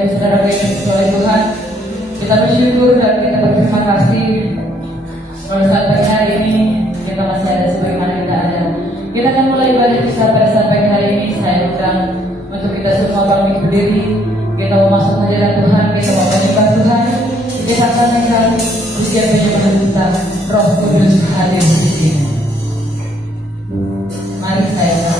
Ibu Saudara oleh Tuhan. Kita bersyukur dan kita berterima kasih pada saat pagi hari ini kita masih ada sebagaimana kita ada. Kita akan mulai ibadah kita pada saat pagi hari ini. Saya undang untuk kita semua pamit berdiri. Kita mau masuk hadirat Tuhan, kita mau menyembah Tuhan. Kita akan mengenal ujian penyembahan kita. Roh Kudus hadir di sini. Mari saya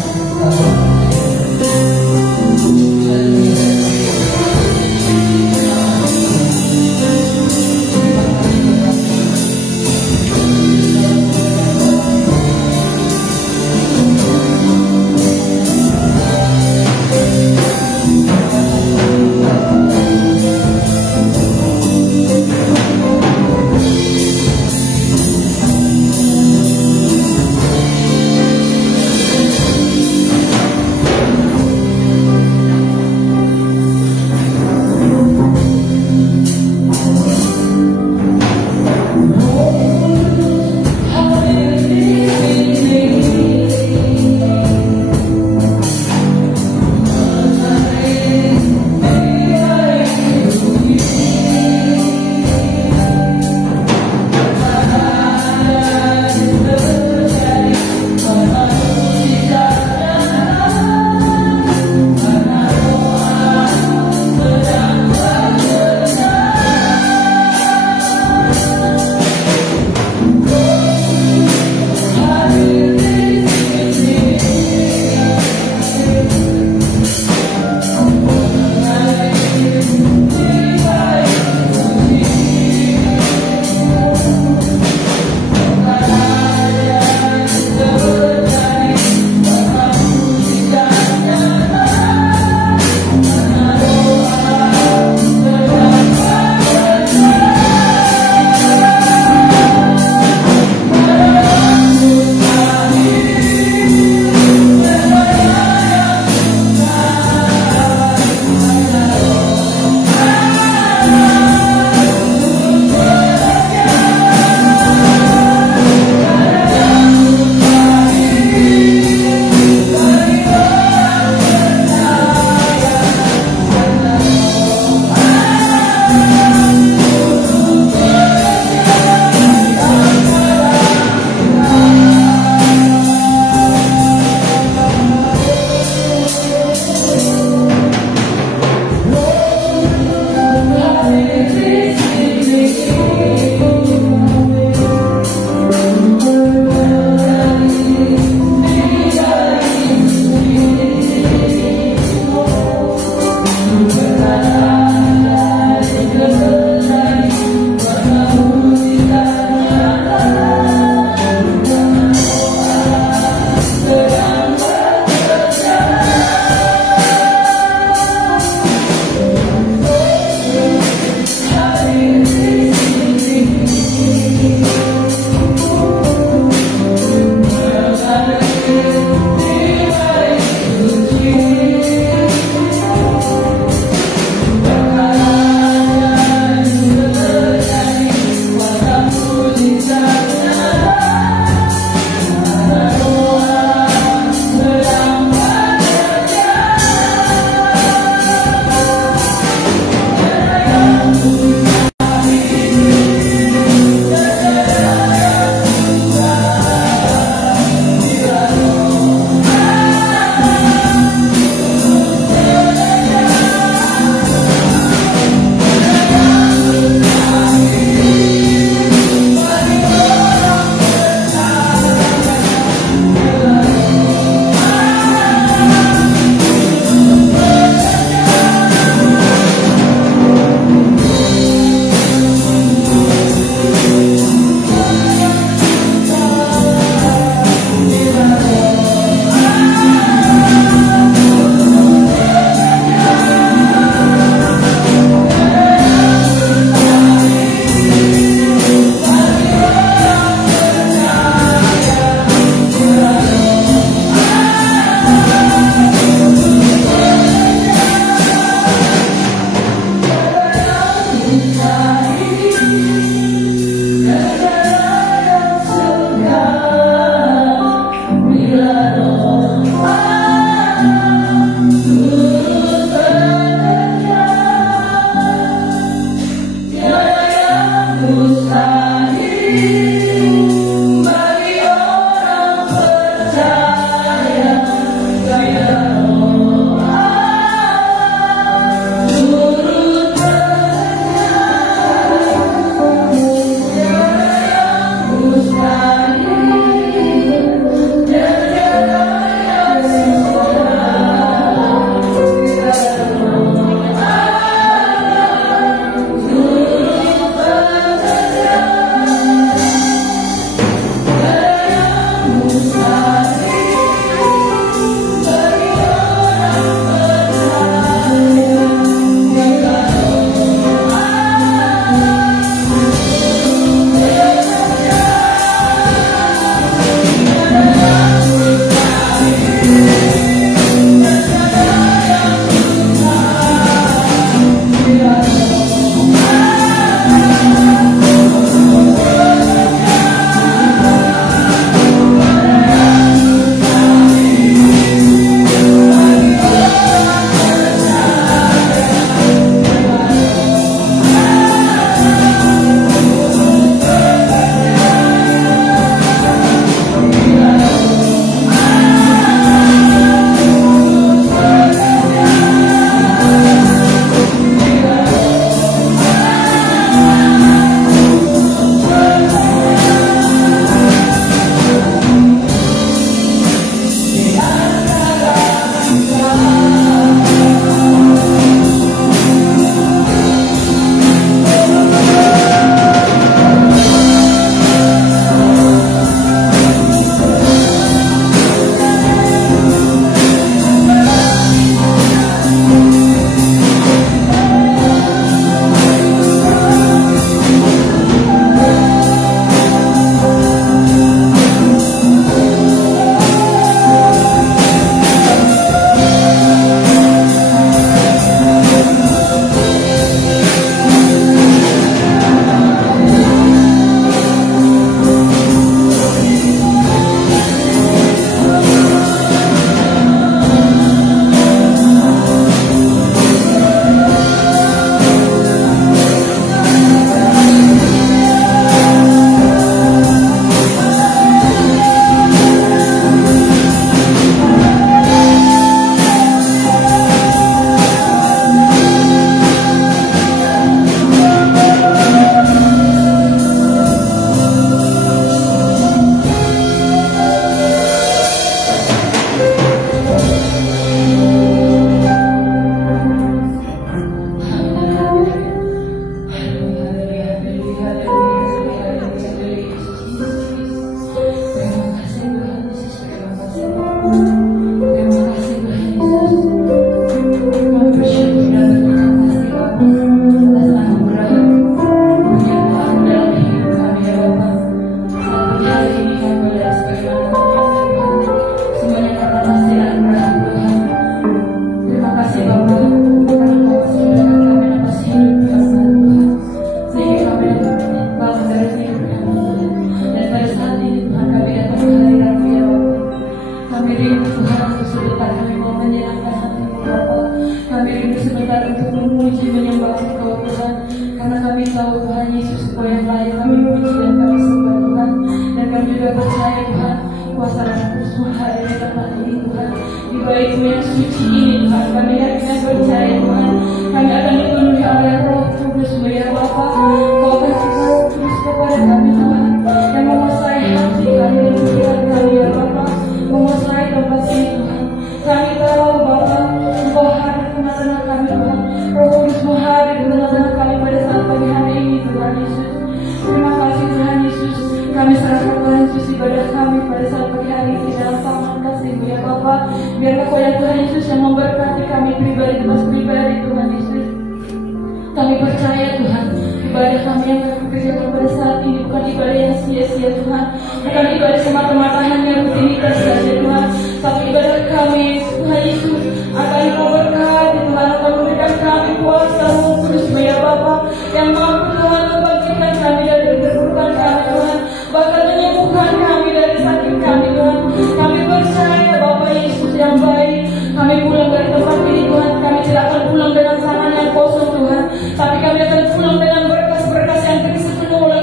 Tapi kami akan pulang dengan berkas-berkas yang terisi penuh oleh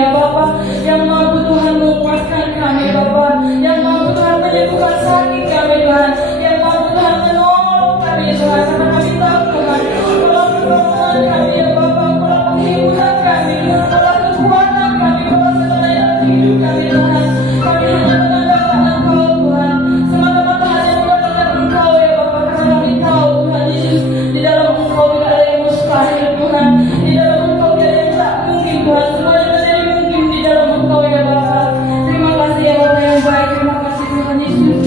ya Bapa, yang mampu Tuhan menguatkan kami Bapa, yang mampu Tuhan menyembuhkan sakit kami Tuhan, yang mampu Tuhan menolong kami Tuhan, karena kami tahu Tuhan, kalau pertolongan kami ya Bapa, kalau penghiburan kami, kalau kekuatan kami, kalau segala yang hidup kami Tuhan, kami hanya mengandalkan Engkau Tuhan, semata-mata hanya mengandalkan Engkau ya Bapa, karena kami tahu Tuhan Yesus, di dalam Engkau tidak ada yang mustahil Tuhan, di dalam Engkau tidak ada yang tak mungkin Tuhan, semuanya menjadi mungkin di dalam Engkau ya Bapa. Terima kasih ya Bapa yang baik, terima kasih Tuhan Yesus.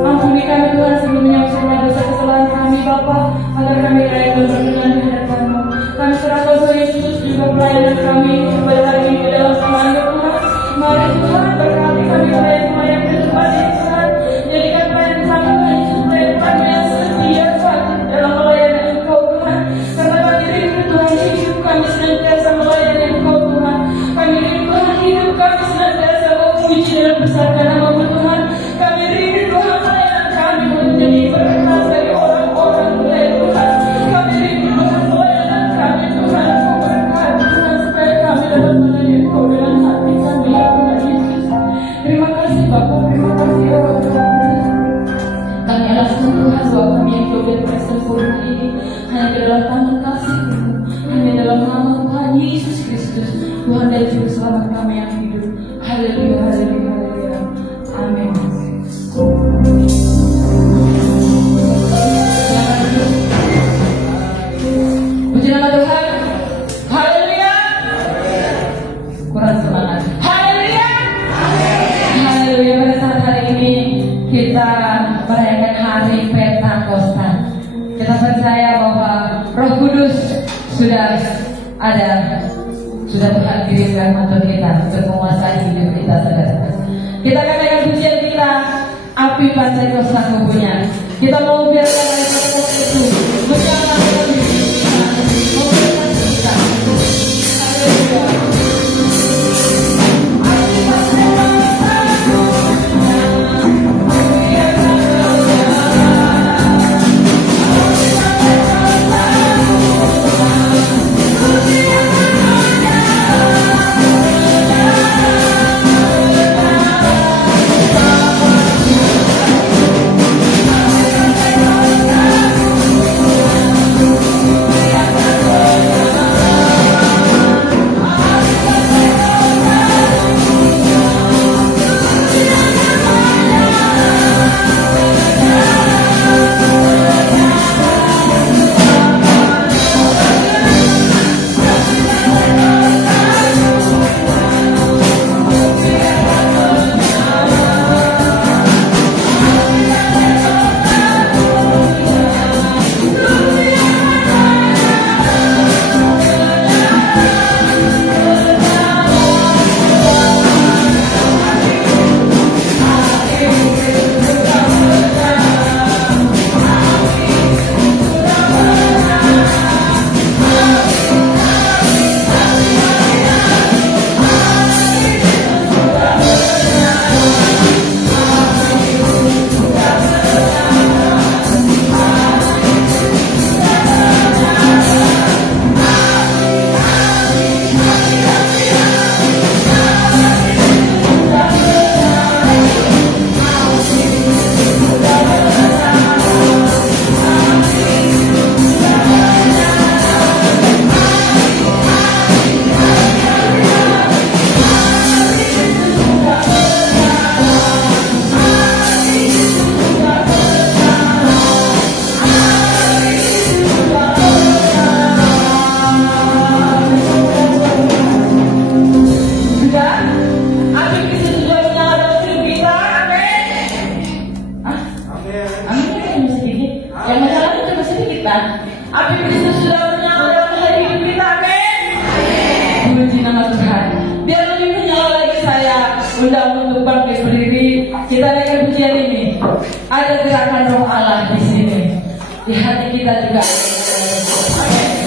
Ampuni kami Tuhan sebelumnya semua dosa kesalahan kami Bapa, agar kami layak dan berkenan di hadapan-Mu. Kami serahkan Tuhan Yesus juga pelayanan kami pada hari ini dalam Tuhan ya Tuhan. Mari Tuhan berkati kami pelayan-pelayan ke depan ya Tuhan. Jadikan pelayan kami Tuhan Yesus pelayan yang setia Tuhan dalam pelayanan Engkau Tuhan. Karena kami rindu Tuhan hidup kami senantiasa melayani Engkau Tuhan. Kami rindu Tuhan hidup kami senantiasa memuji dan membesarkan nama-Mu Tuhan. Kami rindu Tuhan pelayanan kami menjadi berkat bagi orang-orang mulai Tuhan. Kami rindu Tuhan pelayanan kami Tuhan berkat Tuhan supaya kami dapat melayani Engkau dengan hati kami ya Tuhan Yesus. Terima kasih Bapa, terima kasih ya Tuhan. Kami alaskan Tuhan bahwa kami yang hidup dan bersempurna ini hanya di dalam tangan kasih-Mu, hanya dalam nama Tuhan Yesus Kristus, Tuhan dan Juru Selamat kami yang hidup. Haleluya, haleluya, haleluya. Amin. Puji nama Tuhan. Haleluya. Kurang semangat. Haleluya. Haleluya. Pada saat hari ini kita merayakan hari Pentakosta. Kita percaya bahwa Roh Kudus sudah ada, sudah Tuhan kirimkan untuk kita untuk menguasai hidup kita saudara. Kita katakan pujian kita, api Pentakosta kubunya. Kita mau biarkan dari Pentakosta itu menyala dalam hidup kita, memberikan kita. Haleluya. Api Kristus sudah menyala dalam hidup kita, amin. Puji nama Tuhan. Biar lebih menyala lagi saya undang untuk bangkit berdiri. Kita naikkan pujian ini. Ada gerakan Roh Allah di sini. Di hati kita juga. Amin.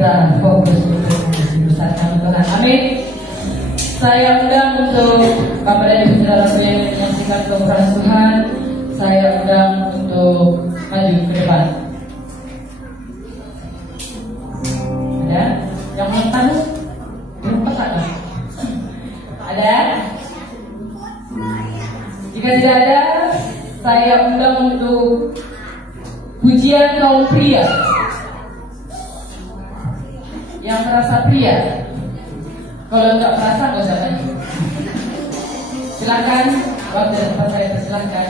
kita fokus untuk membesarkan Tuhan. Amin. Saya undang untuk Bapak dan Ibu saudara yang menyaksikan kebesaran Tuhan. Saya undang untuk maju ke depan. Ada yang mau tahu? Belum ada. Ada? Jika tidak ada, saya undang untuk pujian kaum pria yang merasa pria. Kalau nggak merasa nggak usah maju. Silakan, waktu dan tempat saya persilahkan.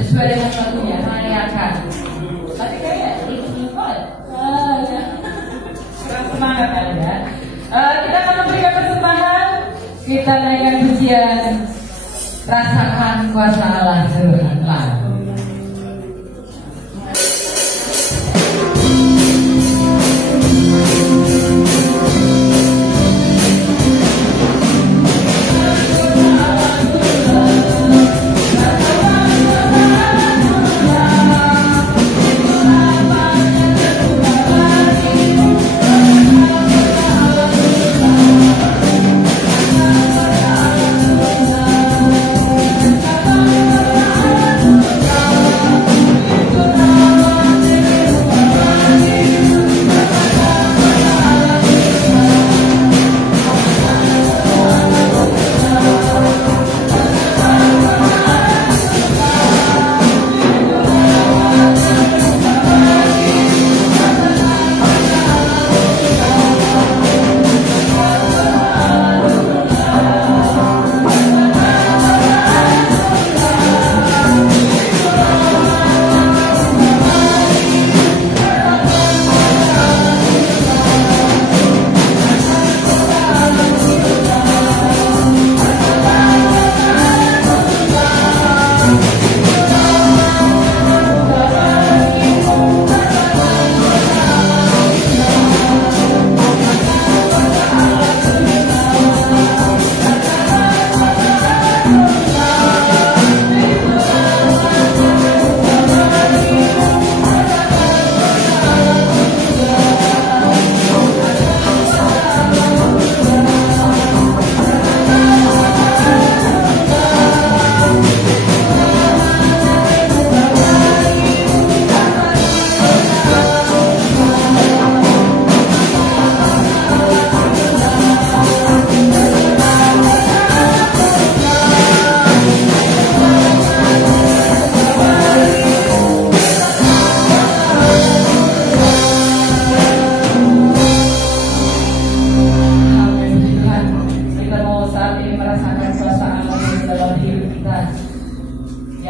Sesuai dengan waktunya, merayakan. Tapi kayak kurang semangat kali ya. Kita akan memberikan persembahan. Kita naikkan pujian. Rasakan kuasa Allah Tuhan.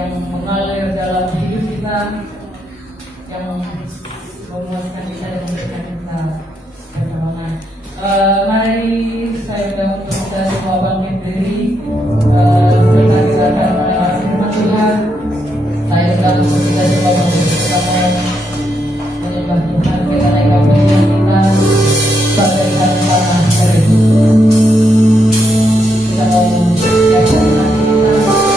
yang mengalir dalam hidup kita, yang memuaskan kita dan memberikan kita pertolongan. Mari saya undang untuk kita semua bangkit diri. Kita akan melewati firman Tuhan. Saya undang untuk kita semua bangkit bersama menyembah Tuhan, kita naikkan pujian kita, bagaikan tanah kering. Kita mau naikkan hati kita.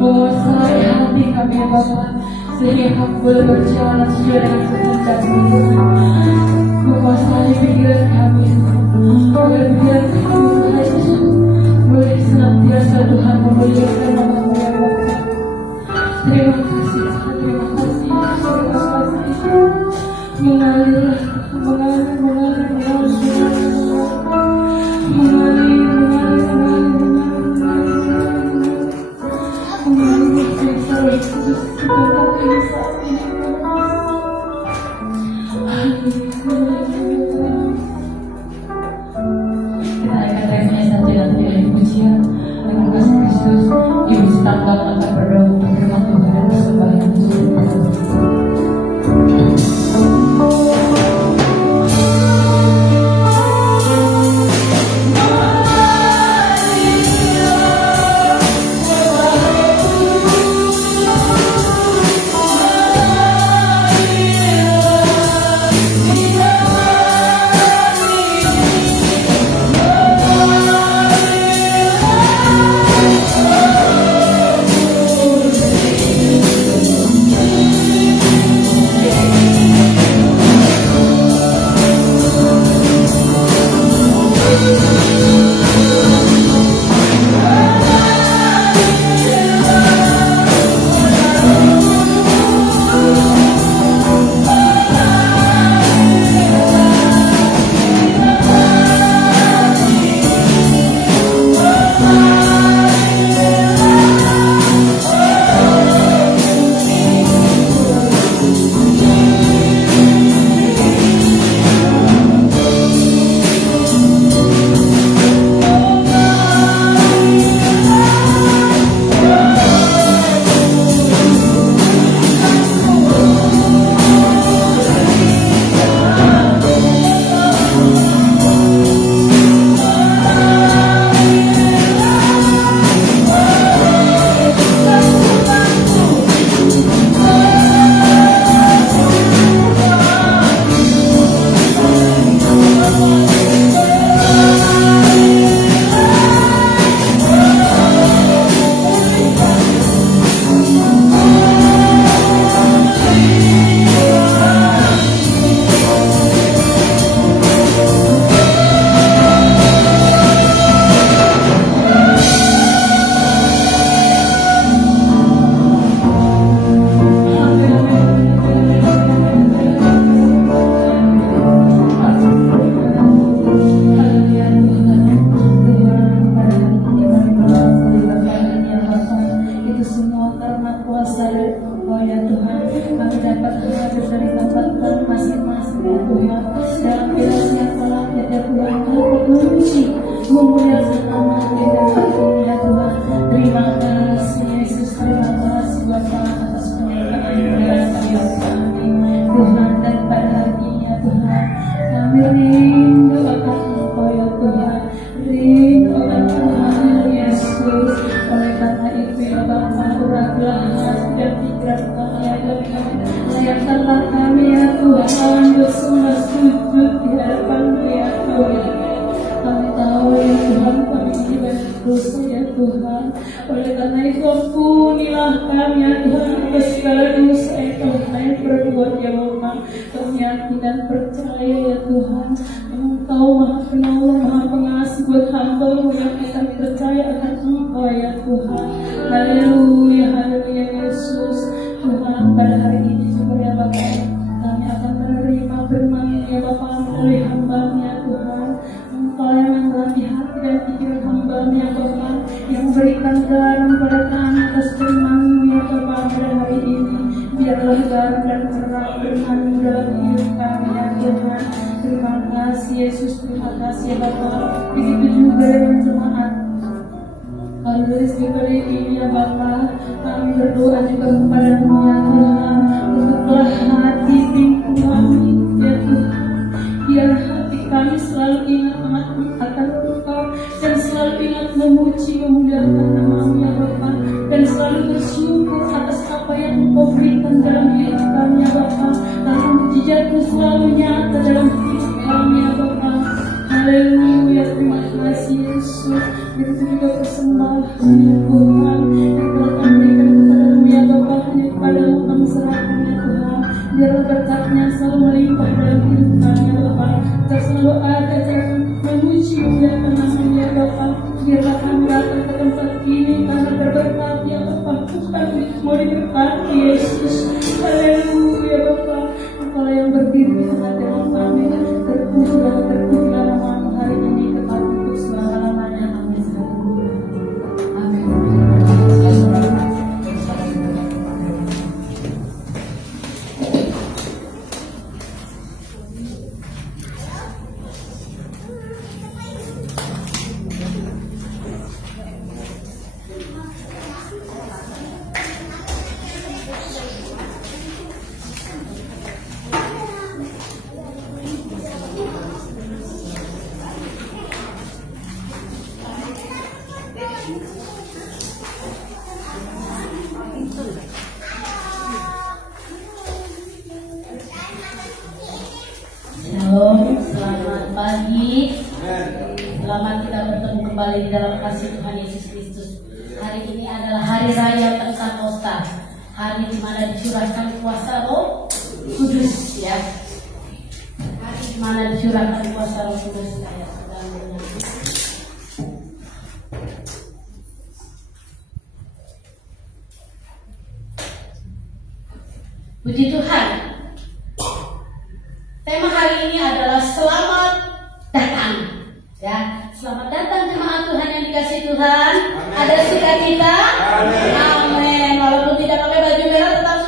menguasai hati kami ya Bapa, sehingga kami boleh berjalan sesuai dengan kehendak-Mu Tuhan. Menguasai pikiran kami, agar pikiran kami boleh senantiasa Tuhan memuliakan nama-Mu ya Bapa. Terima kasih Tuhan, terima kasih, terima kasih. Mengalirlah, Haleluya, terima kasih Yesus. Itu juga persembahan ya Tuhan. Tuhan dalam kami. Terpujilah nama-Mu hari ini kekal untuk selama-lamanya. Amin. Amin. Shalom, selamat pagi. Selamat kita bertemu kembali di dalam kasih Tuhan Yesus Kristus. Hari ini adalah hari raya Pentakosta, hari di mana dicurahkan kuasa Roh Kudus, ya. Hari di mana dicurahkan kuasa Roh Kudus. Saya sedang menyanyi. Puji Tuhan. Tema hari ini adalah selamat datang, ya. Selamat datang jemaat Tuhan yang dikasihi Tuhan. Amen. Ada sukacita? Amin. Walaupun tidak pakai baju merah tetap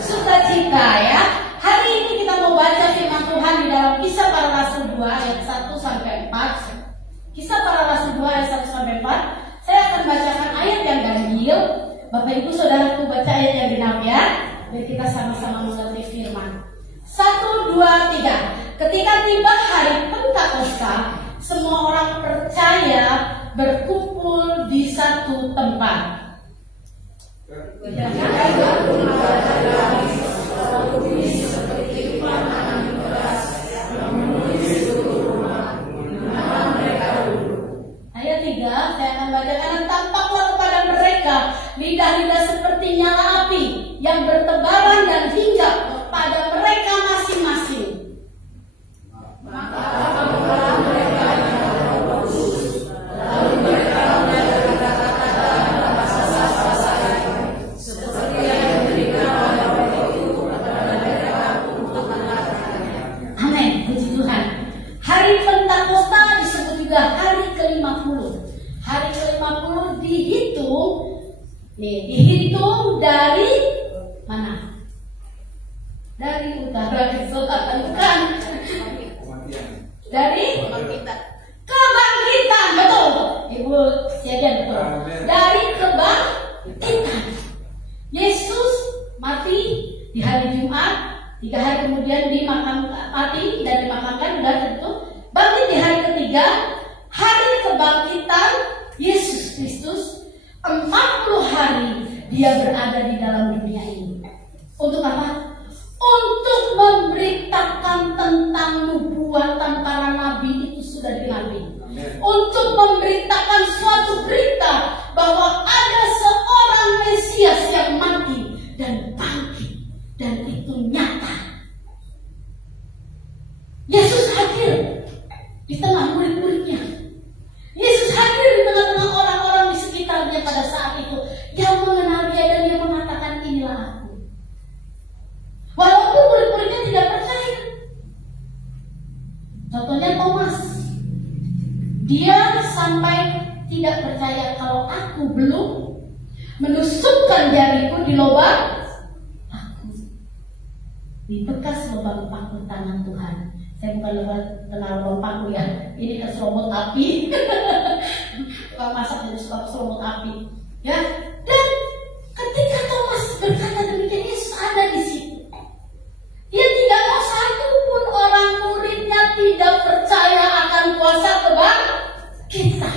sukacita, ya. Hari ini kita mau baca firman Tuhan di dalam Kisah Para Rasul 2 ayat 1 sampai 4. Kisah Para Rasul 2 ayat 1 sampai 4. Saya akan bacakan ayat yang ganjil. Bapak Ibu Saudaraku baca ayat yang genap, ya. Biar kita sama-sama mengerti firman. 1, 2, 3. Ketika tiba hari Pentakosta, semua orang percaya berkumpul di satu tempat. Ayat 3, saya akan bacakan. Tampaklah kepada mereka lidah-lidah seperti nyala api yang bertebaran dan hinggap kepada mereka masing-masing. Amin, puji Tuhan. Hari Pentakosta disebut juga hari ke-50. Hari ke-50 dihitung dari mana? Dari utara ke selatan, bukan? Dari kebangkitan, betul. Ibu Siadan, betul. Dari kebangkitan. Yesus mati di hari Jumat, 3 hari kemudian mati dan dimakamkan, sudah tentu. Bangkit di hari ketiga, hari kebangkitan Yesus Kristus. 40 hari dia berada di dalam dunia ini. Untuk apa? Untuk memberitakan tentang nubuatan para nabi itu sudah dinabi. Untuk memberitakan suatu berita bahwa ada seorang Mesias yang mati dan bangkit, dan itu nyata. Yesus hadir di tengah murid-muridnya. Yesus hadir di tengah-tengah orang-orang di sekitarnya pada saat itu yang mengenal dia dan dia mengatakan, inilah aku. Walaupun murid-muridnya tidak percaya. Contohnya Thomas. Dia sampai tidak percaya kalau aku belum menusukkan jariku di lubang paku, di bekas lubang paku tangan Tuhan. Saya bukan kenal lubang paku, ya. Ini kan serobot api. Kalau masak jadi suka serobot api, ya. Dan ketika Thomas berkata demikian, Yesus ada di situ. Dia tidak mau satu pun orang muridnya tidak percaya akan kuasa kebangkitan.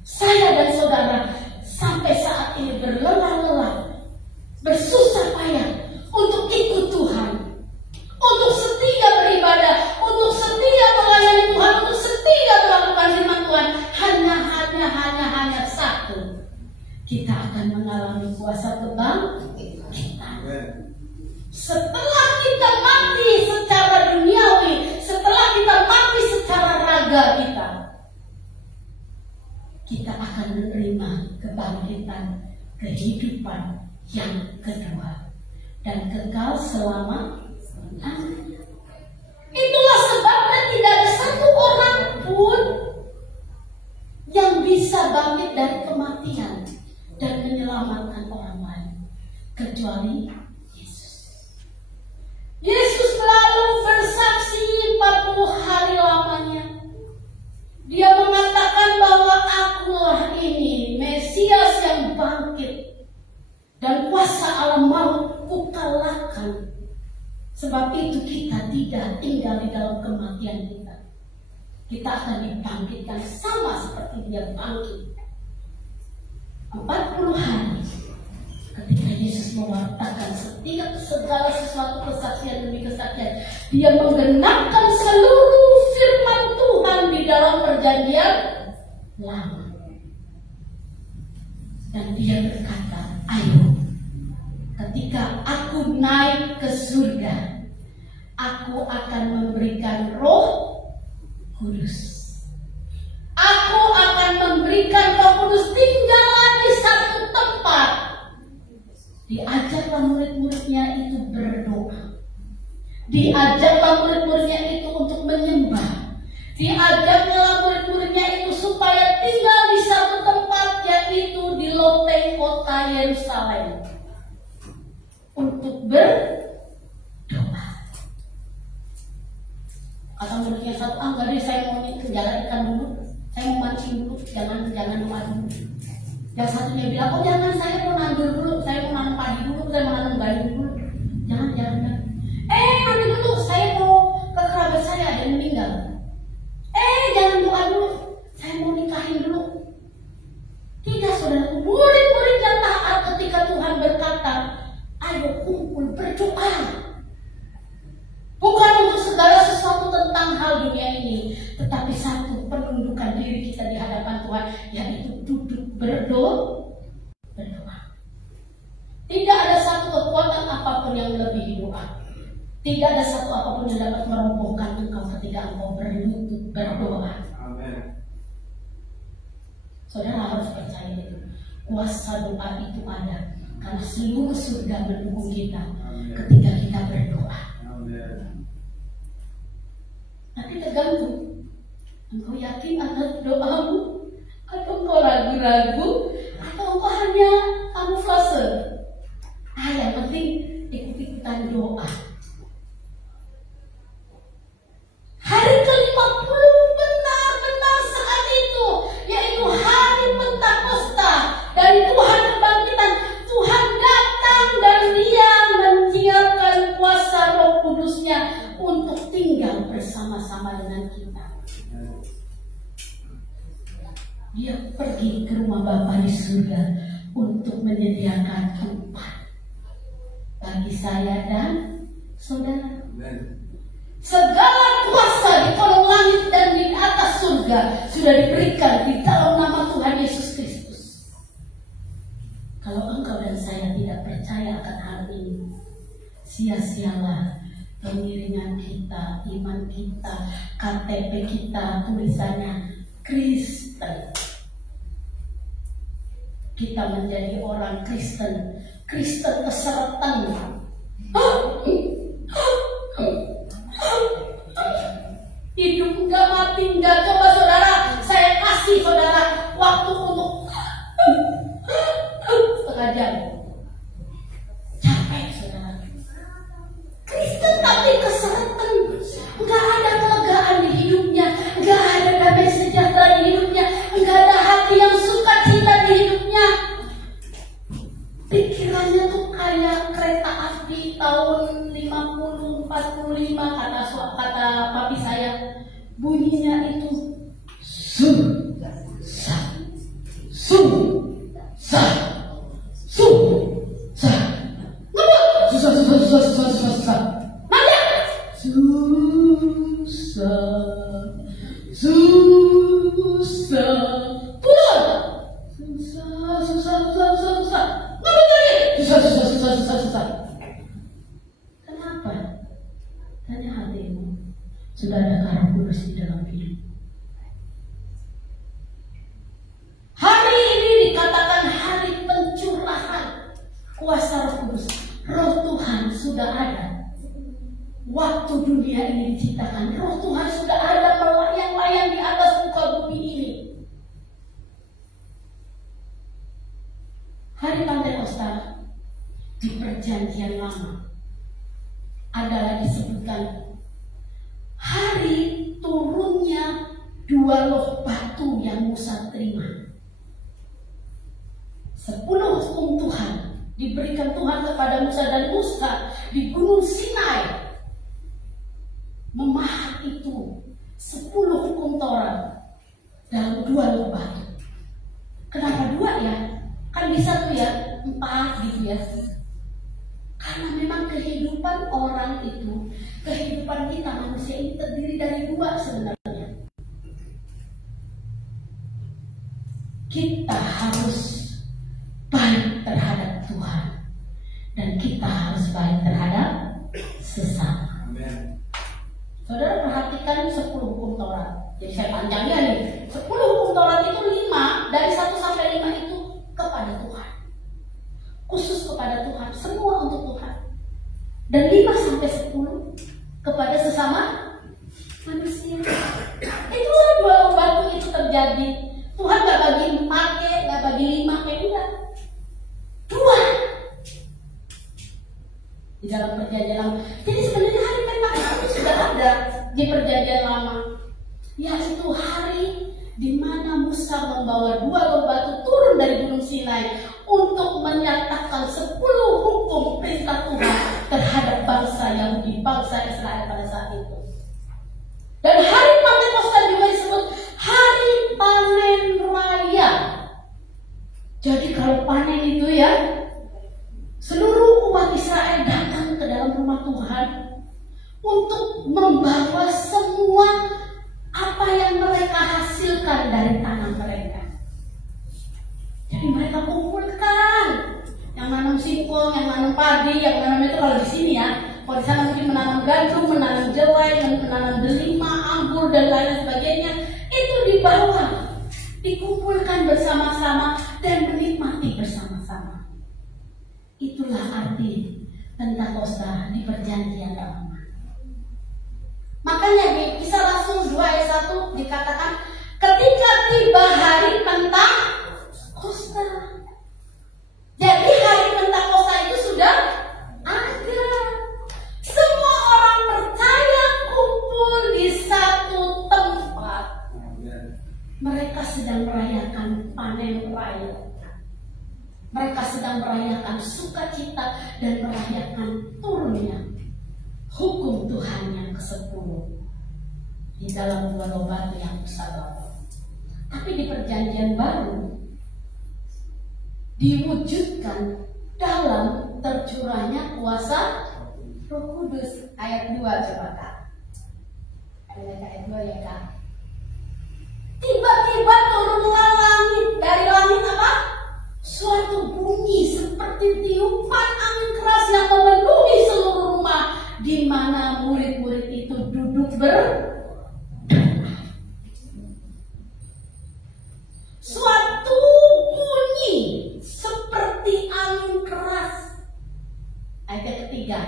Saya dan saudara sampai saat ini berlelah-lelah, bersusah payah untuk ikut Tuhan, untuk setia beribadah, untuk setia melayani Tuhan, untuk setia melakukan firman Tuhan. Hanya satu, kita akan mengalami kuasa kebangkitan. Setelah kita mati secara duniawi, setelah kita mati secara raga kita akan menerima kebangkitan, kehidupan yang kedua, dan kekal selama-lamanya. sebab itu kita tidak tinggal di dalam kematian kita. Kita akan dibangkitkan sama seperti dia bangkit. 40 hari ketika Yesus mewartakan setiap segala sesuatu kesaksian demi kesaksian, dia menggenapkan seluruh firman Tuhan di dalam perjanjian lama. Dan dia berkata, ayo, ketika aku naik ke surga, aku akan memberikan Roh Kudus. Aku akan memberikan Roh Kudus tinggal di satu tempat. Diajaklah murid-muridnya itu berdoa. Diajaklah murid-muridnya itu untuk menyembah. Diajaklah murid-muridnya itu supaya tinggal di satu tempat, yaitu di loteng kota Yerusalem, untuk berdoa. Kata muridnya satu, enggak deh, saya mau jalan ikan dulu, saya mau mancing dulu, jangan doa dulu. Yang satunya bilang, oh jangan, saya mau nandur dulu, saya mau nanam padi dulu, saya mau nanam gayung dulu. Jangan. Nanti dulu, saya mau ke kerabat saya ada yang meninggal. Jangan doa dulu, saya mau nikahin dulu. Tidak, saudara, murid-murid yang taat ketika Tuhan berkata, ayo kumpul berdoa. Bukan untuk segala sesuatu tentang hal dunia ini, tetapi satu, penundukan diri kita di hadapan Tuhan, yaitu duduk berdoa. Tidak ada satu kekuatan apapun yang melebihi doa. Tidak ada satu apapun yang dapat merobohkan engkau ketika engkau berlutut berdoa. Amen. Saudara harus percaya itu. Kuasa doa itu ada, karena seluruh surga mendukung kita ketika kita berdoa. Amen. Tapi tergantung, engkau yakin atas doamu, atau engkau ragu-ragu, atau engkau hanya kamuflase. Yang penting ikut-ikutan doa. Hari ke-50 benar-benar saat itu, yaitu hari Pentakosta dari Tuhan kebangkitan. Tuhan datang dan dia menyiapkan kuasa Roh Kudusnya untuk tinggal bersama-sama dengan kita. Dia pergi ke rumah Bapa di surga untuk menyediakan tempat bagi saya dan saudara. Segala kuasa di kolong langit dan di atas surga sudah diberikan di dalam nama Tuhan Yesus Kristus. Kalau engkau dan saya tidak percaya akan hal ini, sia-sialah pengiringan kita, iman kita, KTP kita, tulisannya Kristen. Kita menjadi orang Kristen, Kristen keseretan. Hidup enggak mati enggak. Coba saudara, saya kasih saudara waktu untuk setengah jam. Capek saudara. Kristen tapi keseretan, enggak ada kelegaan di hidupnya, enggak ada damai sejahtera di hidupnya, enggak ada hati yang sukacita di hidupnya. Pikirannya tuh kayak kereta api tahun 50-45 kata papi saya. Bunyinya itu susah. Mana? Susah. Turun. Susah. Susah. Kenapa? Tanya hatimu. Sudah ada Roh Kudus di dalam hidup. Hari ini dikatakan hari pencurahan kuasa Roh Kudus. Roh Tuhan sudah ada. Waktu dunia ini diciptakan, Roh Tuhan sudah ada melayang-layang di atas muka bumi ini. Hari Pentakosta di perjanjian lama adalah disebutkan hari turunnya 2 loh batu yang Musa terima. 10 hukum Tuhan diberikan Tuhan kepada Musa, dan Musa di Gunung Sinai memahat itu 10 hukum Taurat dalam 2 lubang. Kenapa 2 ya? Kan bisa tuh ya 4 gitu ya. Karena memang kehidupan orang itu, kehidupan kita manusia ini terdiri dari 2 sebenarnya. Kita harus baik terhadap Tuhan dan kita harus baik terhadap sesama. Amen. Saudara perhatikan 10 hukum Taurat. Jadi saya panjangnya nih. 10 hukum Taurat itu 5, dari 1 sampai 5 itu kepada Tuhan. Khusus kepada Tuhan, semua untuk Tuhan. Dan 5 sampai 10 kepada sesama manusia. Itulah 2 waktu itu terjadi. Tuhan gak bagi 4, gak bagi 5, enggak. 2 di dalam perjanjian lama. Jadi sebenarnya hari Pentakosta itu sudah ada di perjanjian lama, yaitu hari di mana Musa membawa 2 lembah batu turun dari Gunung Sinai untuk menyatakan 10 hukum perintah Tuhan terhadap bangsa Yahudi, bangsa Israel pada saat itu. Dan hari Pentakosta juga disebut hari panen raya. Jadi kalau panen itu ya, seluruh umat Israel datang ke dalam rumah Tuhan untuk membawa semua apa yang mereka hasilkan dari tanah mereka. Jadi mereka kumpulkan yang nanam singkong, yang nanam padi, yang nanam itu kalau di sini ya. Kalau di sana mungkin menanam gandum, menanam jelai, menanam delima, anggur dan lain sebagainya. Itu dibawa, dikumpulkan bersama-sama dan menikmati bersama-sama. Itulah arti Pentakosta di perjanjian lama. Makanya di Kisah Rasul 2 ayat 1 dikatakan ketika tiba hari Pentakosta. Jadi hari Pentakosta itu sudah ada. Semua orang percaya kumpul di satu tempat. Mereka sedang merayakan panen raya. Mereka sedang merayakan sukacita dan merayakan turunnya hukum Tuhan yang ke-10 di dalam 2 lembah batu yang Musa bawa. Tapi di perjanjian baru diwujudkan dalam tercurahnya kuasa Roh Kudus. Ayat 2 coba Kak. Ayat 2 ya Kak. Tiba-tiba turunlah langit. Dari langit apa? Suatu bunyi seperti tiupan angin keras yang memenuhi seluruh rumah di mana murid-murid itu duduk suatu bunyi seperti angin keras. Ayat ketiga.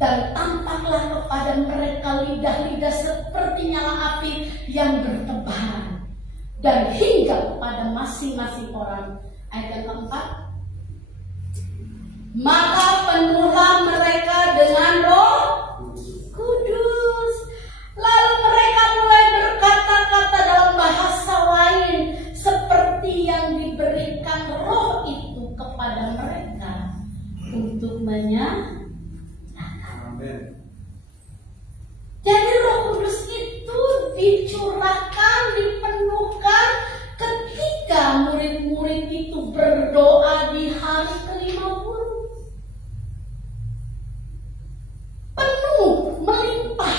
Dan tampaklah kepada mereka lidah-lidah seperti nyala api yang bertebaran. Dan hingga kepada masing-masing orang. Ayat yang keempat. Maka penuhlah mereka dengan Roh Kudus. Lalu mereka mulai berkata-kata dalam bahasa lain seperti yang diberikan Roh itu kepada mereka untuk menyatakan. Jadi Roh Kudus itu dicurahkan, dipenuhkan ketika murid-murid itu berdoa di hari ke-50. Penuh, melimpah.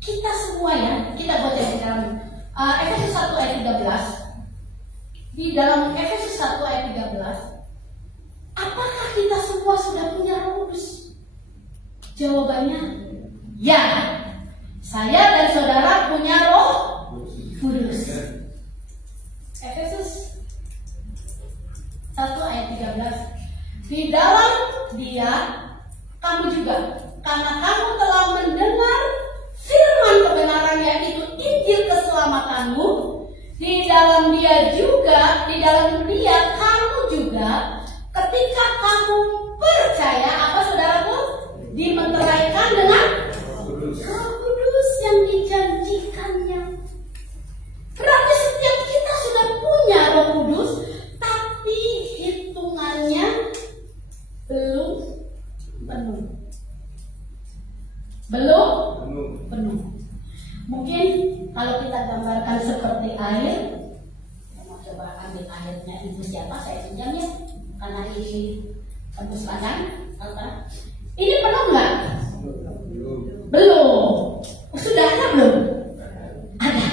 Kita semua ya, kita baca di dalam Efesus 1 ayat 13. Di dalam Efesus 1 ayat 13, apakah kita semua sudah punya Roh Kudus? Jawabannya ya. Saya dan saudara punya Roh Kudus. Efesus 1 ayat 13. Di dalam Dia kamu juga, karena kamu telah mendengar firman kebenaran yaitu Injil keselamatanmu, di dalam Dia juga, di dalam Dia kamu juga, ketika kamu percaya apa saudaraku, dimeteraikan dengan Roh Kudus yang dijanjikannya. Berarti setiap kita sudah punya Roh Kudus, tapi hitungannya belum penuh. belum penuh. Mungkin kalau kita gambarkan seperti air, mau coba ambil airnya ibu siapa, saya pinjam ya, karena ini tembus badan. Ini penuh nggak? Belum. Sudah ada belum? Ada.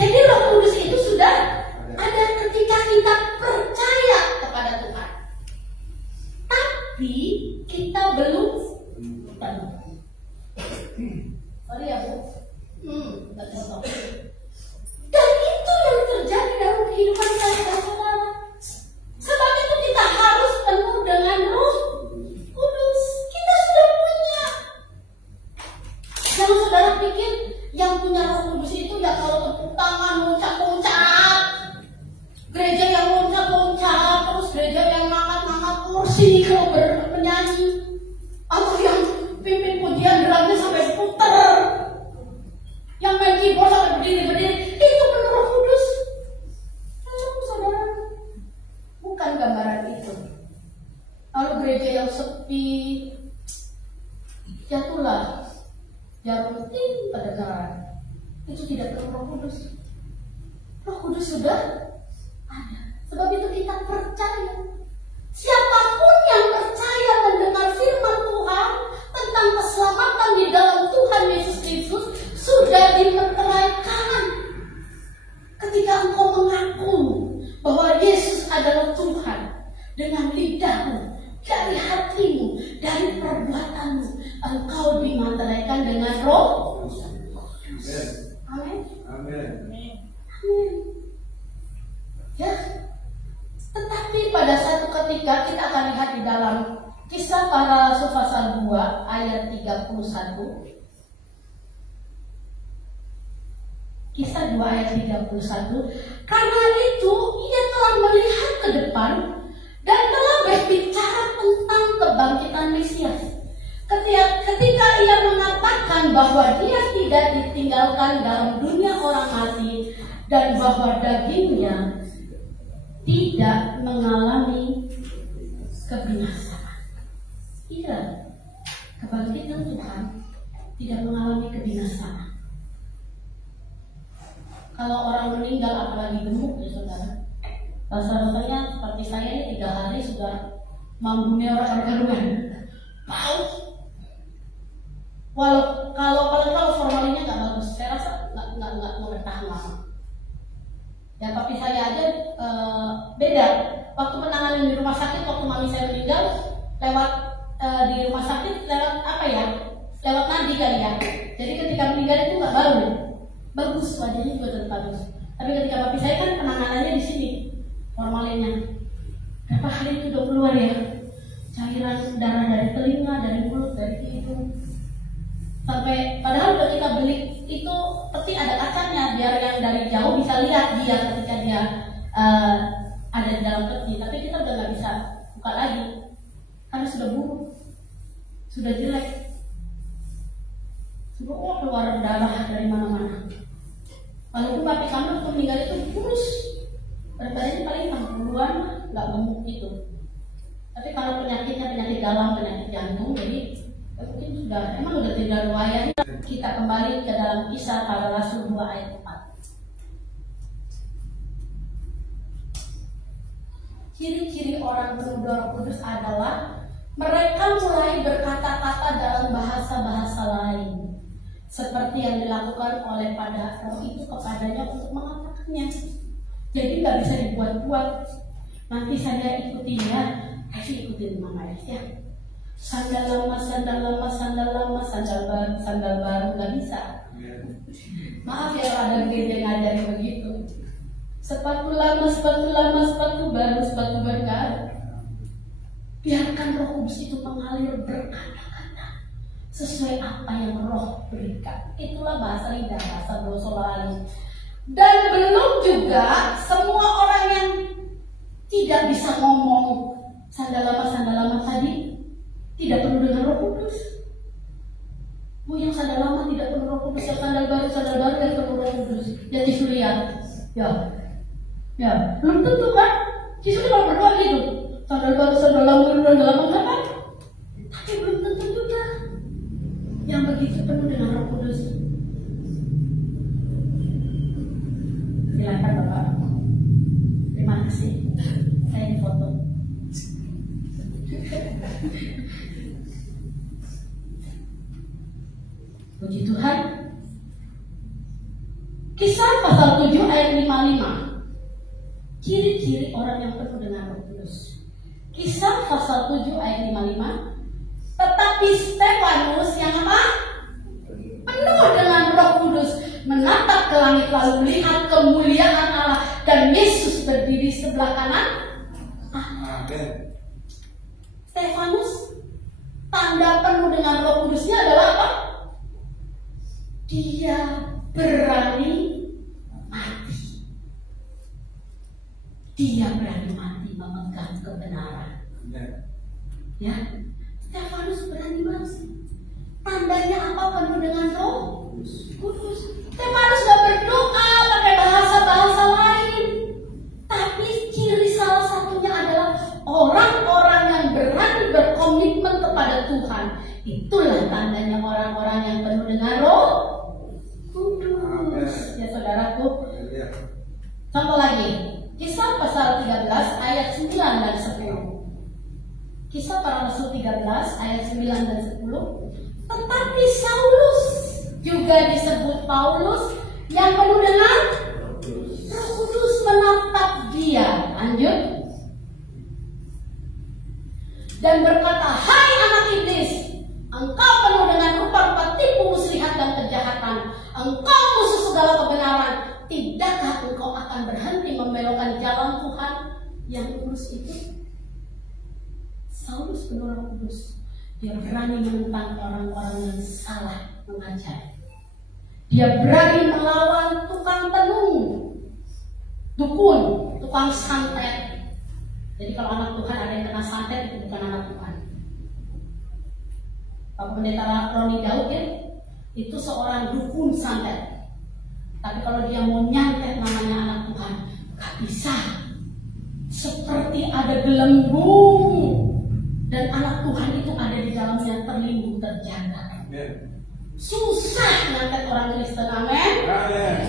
Jadi Roh Kudus itu sudah ada ketika kita percaya kepada Tuhan. Tapi kita belum penuh. Sorry ya Bu. Betul. Dan itu yang terjadi dalam kehidupan saya, saudara. Sebab itu kita harus penuh dengan Roh Kudus. Kita sudah punya. Jangan saudara pikir yang punya Roh Kudus itu ya kalau tepuk tangan loncat-loncat, gereja yang loncat-loncat, terus gereja yang ngangkat-ngangkat kursi kalau bernyanyi, atau yang pimpin pujian drumnya sampai puter, yang main keyboard sampai berdiri-berdiri. Itu penuh Roh Kudus. Saudara, bukan gambaran itu. Kalau gereja yang sepi, jatuhlah jarum tim kedengaran. Itu tidak perlu Roh Kudus. Roh Kudus sudah ada. Sebab itu kita percaya. Siapapun yang percaya mendengar firman Tuhan tentang keselamatan di dalam Tuhan Yesus Kristus sudah dimeteraikan. Ketika engkau mengaku bahwa Yesus adalah Tuhan dengan lidahmu, dari hatimu, dari perbuatanmu, engkau dimateraikan dengan Roh. Amin. Amin. Amin. Ya. Tetapi pada satu ketika kita akan lihat di dalam Kisah Para Rasul pasal 2 ayat 31. Kisah 2 ayat 31. Karena itu ia telah melihat ke depan dan telah berbicara tentang kebangkitan Mesias. Ketika ia mengatakan bahwa dia tidak ditinggalkan dalam dunia orang mati dan bahwa dagingnya tidak mengalami kebinasaan. Iya, kebangkitan Tuhan tidak mengalami kebinasaan. Kalau orang meninggal apalagi gemuk ya saudara. Rasanya seperti saya ini 3 hari sudah membunuh orang karuan. Paus. Kalau formalinnya nggak bagus, saya rasa nggak bertahan lama. Ya tapi saya aja beda. Waktu penanganan di rumah sakit, waktu mami saya meninggal, lewat di rumah sakit lewat apa ya? Lewat nadi kali ya. Jadi ketika meninggal itu nggak baru, bagus wajahnya juga tetap bagus. Tapi ketika papi saya kan penanganannya di sini, formalinnya. Berapa hari itu udah keluar ya? Cairan darah dari telinga, dari mulut, dari hidung. Sampai padahal udah kita beli itu peti ada kacanya biar yang dari jauh bisa lihat dia ketika dia ada di dalam peti. Tapi kita udah nggak bisa buka lagi karena sudah buruk, sudah jelek, sudah keluar darah dari mana-mana. Walaupun papi kami waktu meninggal itu kurus, berat badannya paling 60-an, nggak gemuk gitu. Tapi kalau penyakitnya penyakit dalam, penyakit jantung, jadi mungkin emang udah tidak riwayat. Kita kembali ke dalam Kisah Para Rasul 2 ayat 4. Ciri-ciri orang penuh Roh Kudus adalah mereka mulai berkata-kata dalam bahasa-bahasa lain, seperti yang dilakukan oleh pada roh itu kepadanya untuk mengatakannya. Jadi nggak bisa dibuat-buat. Nanti saya ikutin ya, ayo ikutin Mama ya. Sandal lama, sandal lama, sandal lama, sandal baru nggak bisa. Maaf ya ada gereja yang ngajarin begitu. Sepatu lama, sepatu lama, sepatu baru nggak ada. Biarkan Roh Kudus itu mengalir berkata-kata sesuai apa yang Roh berikan. Itulah bahasa lidah, bahasa glosolali. Dan belum juga semua orang yang tidak bisa ngomong sandal lama tadi tidak perlu dengan Roh Kudus. Yang sandal lama tidak perlu Roh Kudus, yang sandal baru yang perlu Roh Kudus. Jadi lihat, ya, belum tentu kan? Yesus kalau berdoa gitu, sandal baru, sandal lama kan? Tapi belum tentu juga. Yang begitu penuh dengan Roh Kudus. Silakan Bapak. Terima kasih. Saya difoto. Puji Tuhan. Kisah pasal 7 ayat 55. Ciri-ciri orang yang penuh dengan Roh Kudus. Kisah pasal 7 ayat 55. Tetapi Stefanus yang apa? Penuh dengan Roh Kudus, menatap ke langit lalu melihat kemuliaan Allah dan Yesus berdiri sebelah kanan Allah. Stefanus, tanda penuh dengan Roh Kudusnya adalah apa? Dia berani mati. Dia berani mati memegang kebenaran. Ya, Stefanus berani mati. Tandanya apa? Penuh dengan Roh Kudus. Stefanus gak berdoa pakai bahasa-bahasa lain, tapi ciri salah satunya adalah orang-orang yang berani berkomitmen kepada Tuhan. Itulah tandanya orang-orang yang penuh dengan Roh Kudus. Ya saudaraku. Contoh lagi, Kisah pasal 13 ayat 9 dan 10. Kisah para Rasul 13 ayat 9 dan 10. Tetapi Saulus juga disebut Paulus yang penuh dengan Roh Kudus menatap dia. Lanjut. Dan berkata, hai anak iblis, engkau penuh dengan rupa-rupa tipu muslihat dan kejahatan. Engkau musuh segala kebenaran. Tidakkah engkau akan berhenti membelokkan jalan Tuhan yang lurus itu? Saulus penuh Roh Kudus. Dia berani menentang orang-orang yang salah mengajar. Dia berani melawan tukang tenung, dukun, tukang santet. Jadi kalau anak Tuhan ada yang kena santet, itu bukan anak Tuhan. Pak Pendeta Roni Daud ya, itu seorang dukun santet. Tapi kalau dia mau nyantet namanya anak Tuhan, gak bisa. Seperti ada gelembung, dan anak Tuhan itu ada di dalamnya terlindung, terjaga. Susah nyantet orang Kristen, amin.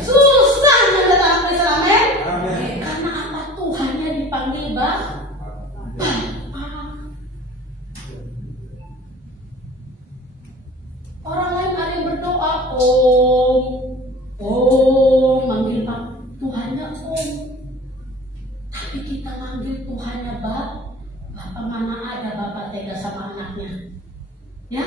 Susah nyantet orang Kristen, amin. Karena apa? Tuhannya dipanggil Bapa. Orang lain ada yang berdoa, manggil Tuhannya Om. Tapi kita manggil Tuhannya Bapak. Bapak mana ada Bapak tega sama anaknya? Ya,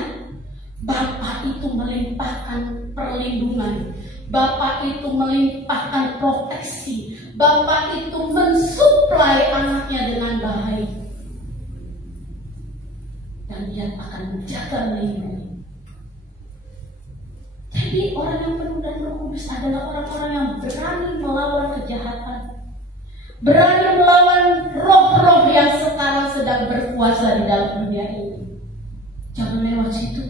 Bapak itu melimpahkan perlindungan. Bapak itu melimpahkan proteksi. Bapak itu mensuplai anaknya dengan baik. Dan dia akan menjaga melindungi. Jadi orang yang penuh dengan Roh Kudus adalah orang-orang yang berani melawan kejahatan, berani melawan roh-roh yang sekarang sedang berkuasa di dalam dunia ini. Jangan lewat situ,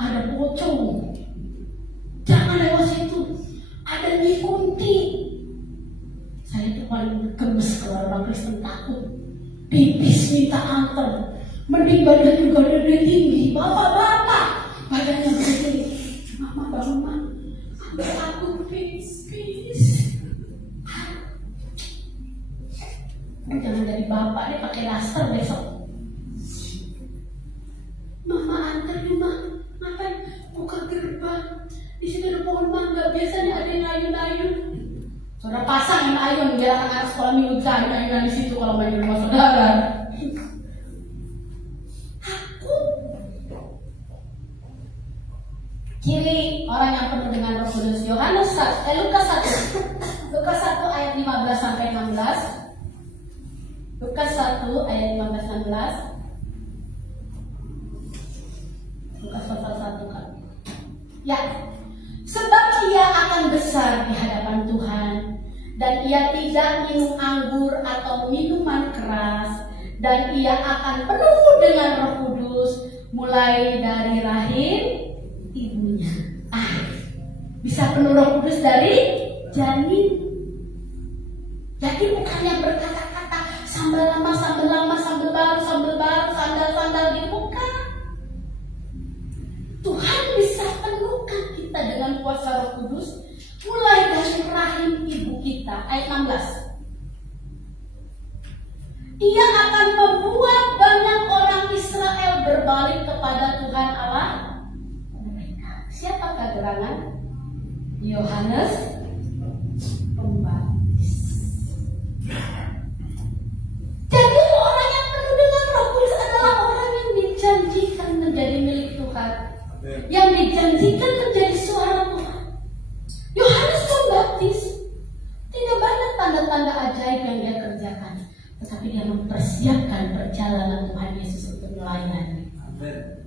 ada pocong. Jangan lewat situ, ada nyikunti. Saya itu paling gemes kalau orang Kristen takut. Pipis minta antar, mending badan juga gede tinggi. Bapak-bapak badannya gede. Mama bangun, Ma. Ambil aku, please. Jangan dari bapak deh pakai daster besok. Mama antar nih, Ma. Ngapain? Buka gerbang. Di sini ada pohon mangga. Biasanya ada yang ayun-ayun. Saudara pasang yang ayun biar anak-anak sekolah minggu bisa ayun-ayunan di situ kalau main di rumah saudara. Ciri orang yang penuh dengan Roh Kudus. Lukas 1 ayat 15 sampai 16. Lukas 1 ayat 15 16. Lukas pasal 1 kan. Ya. Sebab ia akan besar di hadapan Tuhan, dan ia tidak minum anggur atau minuman keras, dan ia akan penuh dengan Roh Kudus mulai dari rahim ibunya. Bisa penuh Roh Kudus dari janin. Jadi bukan yang berkata-kata sambal lama, sambal baru, sandal gitu, bukan. Tuhan dengan kuasa Roh Kudus mulai dari rahim ibu kita. Ayat 16. Ia akan membuat banyak orang Israel berbalik kepada Tuhan Allah mereka. Siapakah gerangan? Yohanes Pembaptis. Jadi orang yang penuh dengan Roh Kudus adalah orang yang dijanjikan menjadi milik Tuhan, yang dijanjikan menjadi suara Tuhan. Yohanes Pembaptis tidak banyak tanda-tanda ajaib yang dia kerjakan, tetapi dia mempersiapkan perjalanan Tuhan Yesus untuk melayani.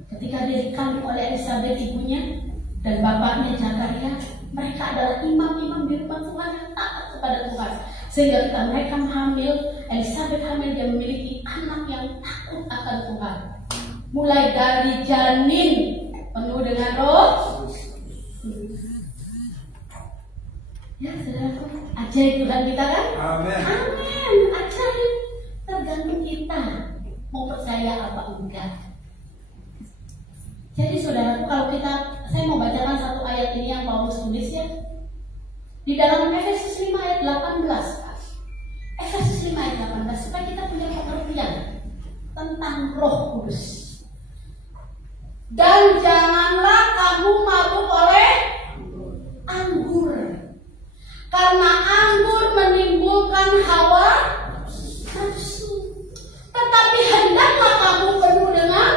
Ketika dia dikandung oleh Elisabeth ibunya dan bapaknya Zakaria, mereka adalah imam-imam di rumah Tuhan yang taat kepada Tuhan. Sehingga ketika mereka hamil, Elisabeth hamil, dia memiliki anak yang takut akan Tuhan. Mulai dari janin penuh dengan Roh. Ya, saudaraku, ajaib Tuhan kita kan? Amin. Amin, ajaib. Tergantung kita mau percaya apa enggak. Jadi saudaraku, kalau saya mau bacakan satu ayat ini yang Paulus tulis ya, di dalam Efesus 5 ayat 18. Efesus 5 ayat 18, supaya kita punya pengertian tentang Roh Kudus. Dan janganlah kamu mabuk oleh anggur, karena anggur menimbulkan hawa nafsu, tetapi hendaklah kamu penuh dengan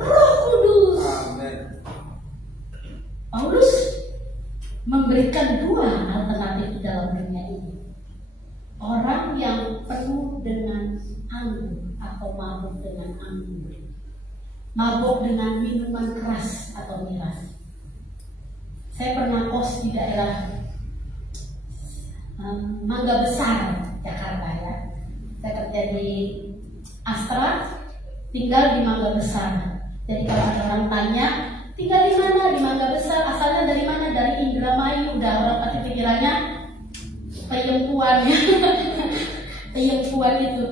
Roh Kudus. Paulus memberikan dua alternatif dalam dunia ini. Orang yang penuh dengan anggur atau mabuk dengan anggur, mabuk dengan minuman keras atau miras. Saya pernah kos di daerah Mangga Besar, Jakarta ya. Saya kerja di Astra, tinggal di Mangga Besar. Jadi kalau ada orang tanya, tinggal di mana? Di Mangga Besar. Asalnya dari mana? Dari Indramayu. Udah orang pasti pikirannya Peyempuan ya. Peyempuan itu.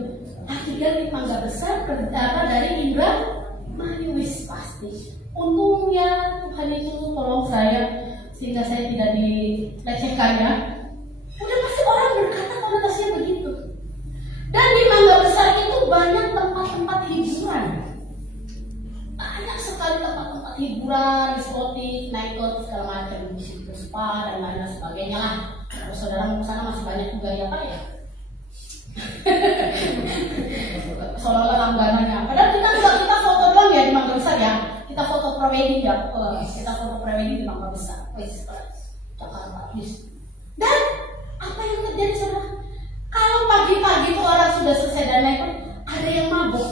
Tinggal di Mangga Besar, kerja dari Indramayu wis pasti. Untungnya Tuhan itu tolong saya sehingga saya tidak dilecehkan ya. Udah pasti orang berkata konotasinya begitu. Dan di Mangga Besar itu banyak tempat-tempat hiburan. Banyak sekali tempat-tempat hiburan, diskotik, naik klub segala macam, di situ spa dan lain sebagainya lah. Kalau saudara mau sana masih banyak juga ya Pak ya. Seolah-olah langganannya. Padahal kita foto doang ya di Mangga Besar ya. Kita foto prewedding ya. Kita foto prewedding di Mangga Besar. Jakarta. Dan apa yang terjadi saudara? Kalau pagi-pagi itu orang sudah selesai dan naik, ada yang mabuk.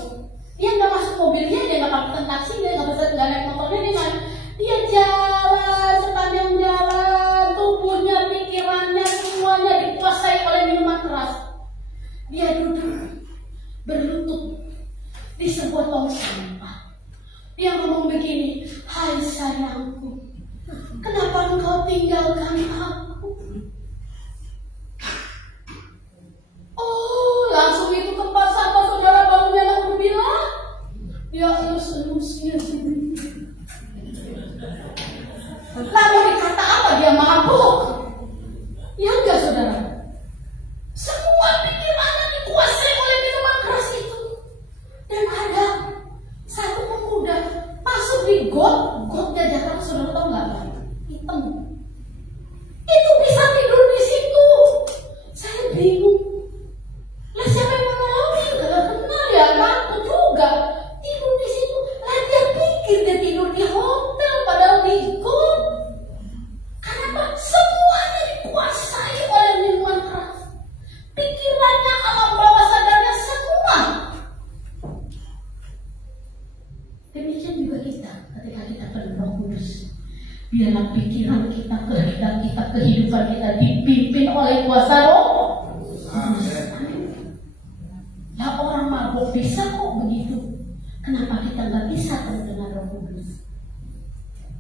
Dia nggak masuk mobilnya, dia nggak pakai taksi, dia nggak bisa nggak naik motornya, dia jalan sepanjang jalan, tubuhnya, pikirannya, semuanya dikuasai oleh minuman keras. Dia duduk berlutut di sebuah tong sampah. Dia ngomong begini, hai sayangku, kenapa engkau tinggalkan aku? Oh, langsung itu tempat sampah saudara barunya anak berbilang, ya Allah selusnya sini. Lalu dikata apa? Dia mabuk. Ya enggak saudara? Semua pikirannya dikuasai oleh minuman keras itu. Dan ada satu pemuda masuk di gotnya Jakarta, saudara tahu nggak? Hitam. Itu bisa tidur di situ. Saya bingung. Lah siapa yang menolongin? Gak kenal ya, aku juga tidur di situ. Lah dia pikir dia tidur di hotel, padahal di got. Kenapa? Semuanya dikuasai oleh minuman keras. Pikirannya, alam bawah sadarnya semua. Demikian juga kita, ketika kita penuh Roh Kudus, biarlah pikiran kita, kehendak kita, kehidupan kita dipimpin oleh kuasa Roh. Ya orang mabuk bisa kok begitu. Kenapa kita nggak bisa penuh dengan Roh Kudus?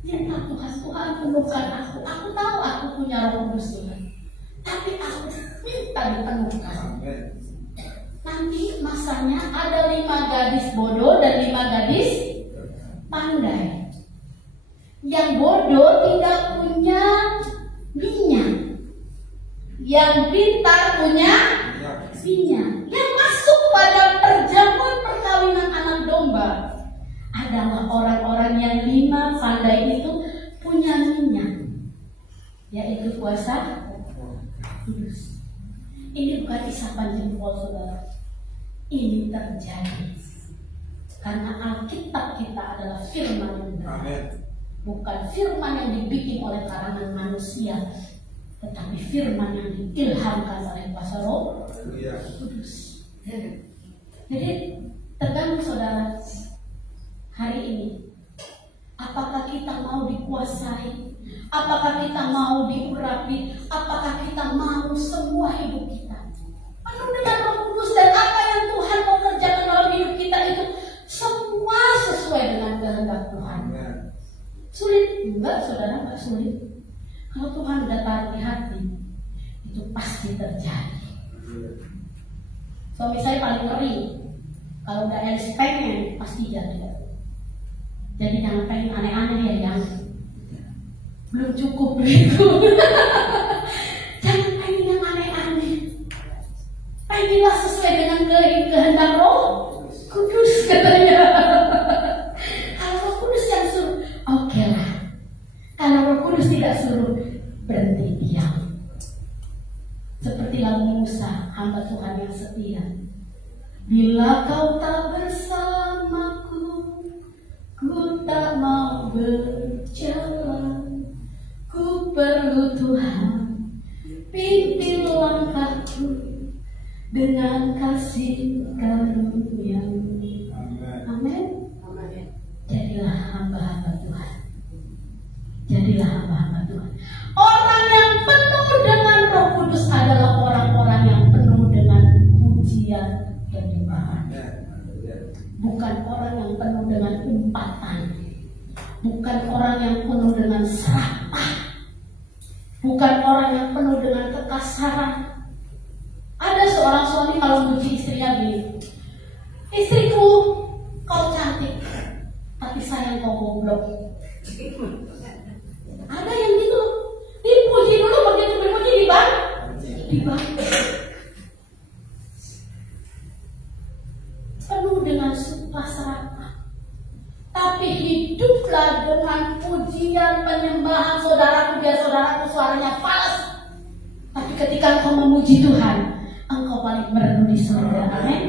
Minta Tuhan penuhkan aku. Aku tahu aku punya Roh Kudus Tuhan, tapi aku minta dipenuhkan. Nanti masanya ada 5 gadis bodoh dan 5 gadis pandai. Yang bodoh tinggal punya minyak. Yang pintar punya minyak. Yang masuk pada perjamuan perkawinan anak domba adalah orang-orang yang 5 pandai itu punya minyak, yaitu kuasa kudus. Ini bukan isapan jempol, saudara. Ini terjadi karena Alkitab kita adalah firman yang benar. Bukan firman yang dibikin oleh karangan manusia, tetapi firman yang diilhamkan oleh kuasa Roh Kudus. Jadi tergantung saudara hari ini, apakah kita mau dikuasai, apakah kita mau diurapi, apakah kita mau semua hidup kita penuh dengan Roh Kudus, dan apa yang Tuhan mau kerjakan dalam hidup kita itu semua sesuai dengan kehendak Tuhan. Sulit? Enggak, saudara, enggak sulit. Kalau Tuhan udah taruh di hati, itu pasti terjadi. Suami saya paling ngeri, kalau udah Elis pengen, pasti jadi. Jadi jangan pengen aneh-aneh ya, yang belum cukup begitu. Jangan pengen yang aneh-aneh. Pengenlah sesuai dengan kehendak Roh Kudus, katanya. Kalau Roh Kudus yang suruh, oke lah. Kalau Roh Kudus tidak suruh, berhenti diam. Seperti lagu Musa, hamba Tuhan yang setia. Bila kau tak bersamaku, ku tak mau berjalan. Ku perlu Tuhan, pimpin langkahku dengan kasih karunia-Mu. Amin. Jadilah hamba-hamba Tuhan. Jadilah hamba-hamba Tuhan. Orang yang penuh dengan Roh Kudus adalah orang-orang yang penuh dengan pujian dan nyembahan. Bukan orang yang penuh dengan umpatan. Bukan orang yang penuh dengan serapah. Bukan orang yang penuh dengan kekasaran. Ada seorang suami kalau memuji istrinya gini, istriku, kau cantik, tapi sayang kau goblok. Ada yang gitu, dipuji dulu, begitu dipuji dibantu. Penuh dengan sumpah serapah. Tapi hiduplah dengan pujian, penyembahan. Saudaraku, biar saudaraku suaranya fals, tapi ketika engkau memuji Tuhan, engkau paling merdu di surga. Amin.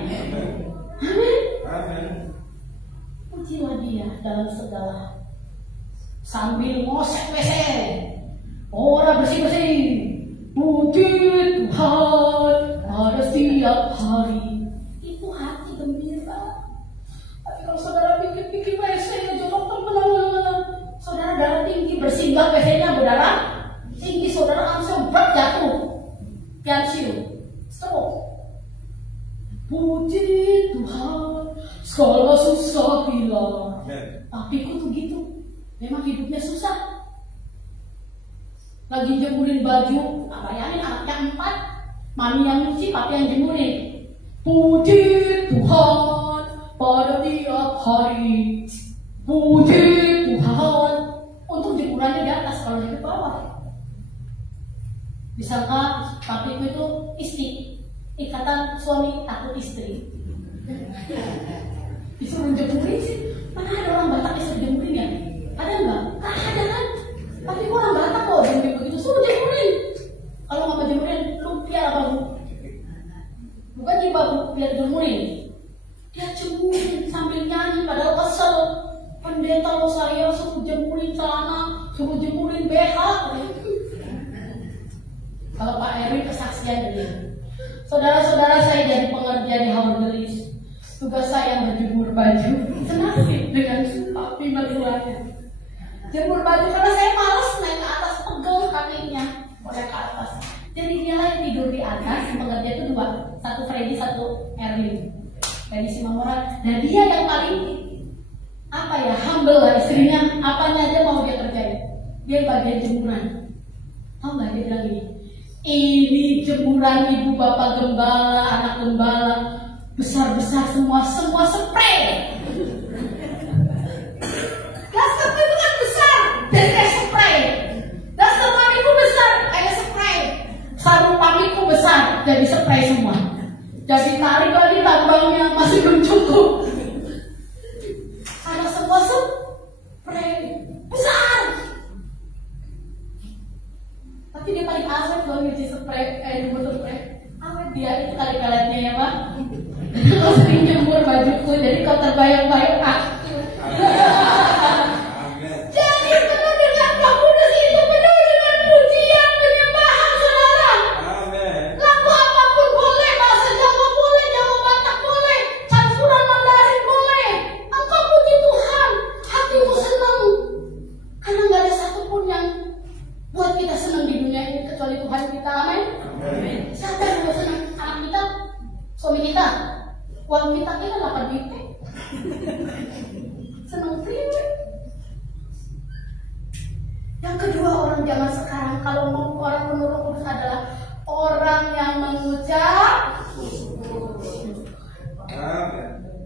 Amin. Pujilah Dia dalam segala, sambil ngosek WC, orang bersih-bersih. Puji Tuhan pada setiap hari. Itu hati gembira. Tapi kalau saudara pikir-pikir WC aja dokter menang, saudara darah tinggi, bersinggah WC-nya berdarah tinggi, saudara langsung berat jatuh, pensiun, stroke. Puji Tuhan segala susah hilang. Tapi ku tuh gitu, memang hidupnya susah. Lagi jemurin baju, bayangin anaknya 4, mami yang nyuci, papi yang jemurin. Puji Tuhan pada tiap hari. Puji Tuhan. Untuk jemurannya di atas, kalau di bawah. Misalkan papiku itu istri, ikatan suami takut istri. Disuruh jemurin sih, mana ada orang Batak disuruh jemurin ya? Ada enggak? Gak ada kan? Tapi kok orang Batak kok jemurin begitu, suruh jemurin. Kalau nggak mau jemurin, lumpia apa bu? Bukan jilbab bu, biar jemurin. Dia jemurin sambil nyanyi, padahal kesel. Pendeta lo saya suruh jemurin celana, suruh jemurin BH. Kalau Pak Erwin kesaksian dia. Saudara-saudara, saya jadi pengerja di Haudelis. Tugas saya menjemur baju. Senasib dengan papi mertuanya. Jemur baju karena saya malas naik ke atas, pegel kakinya, naik ke atas. Jadi dia yang tidur di atas, pengerja itu 2, satu Freddy, satu Erwin. Freddy Simamora. Dan dia yang paling humble lah istrinya, apanya aja mau dia kerjain. Dia bagian jemuran. Tahu nggak dia bilang gini? Ini jemuran ibu bapak gembala, anak gembala, besar-besar semua spray. Gas itu kan besar, dan kayak spray. Dan ditarik lagi tambangnya masih belum cukup. Ada sebuah spray besar. Tapi dia paling awet loh nyuci spray, di botol spray. Awet dia itu kali kaliannya ya Pak. Kau sering jemur bajuku, jadi kau terbayang-bayang aku. Jadi penuh dengan pemuda itu penuh dengan pujian, penyembahan saudara. Lagu apapun boleh, bahasa Jawa boleh, Jawa Batak boleh, campuran Mandarin boleh. Engkau puji Tuhan, hatimu senang. Karena nggak ada satupun yang buat kita senang di dunia ini kecuali Tuhan kita. Amin. Siapa yang mau senang? Anak kita, suami kita, uang kita 8 juta. Senang free. Yang kedua, orang zaman sekarang kalau mau orang penuh Roh Kudus adalah orang yang mengucap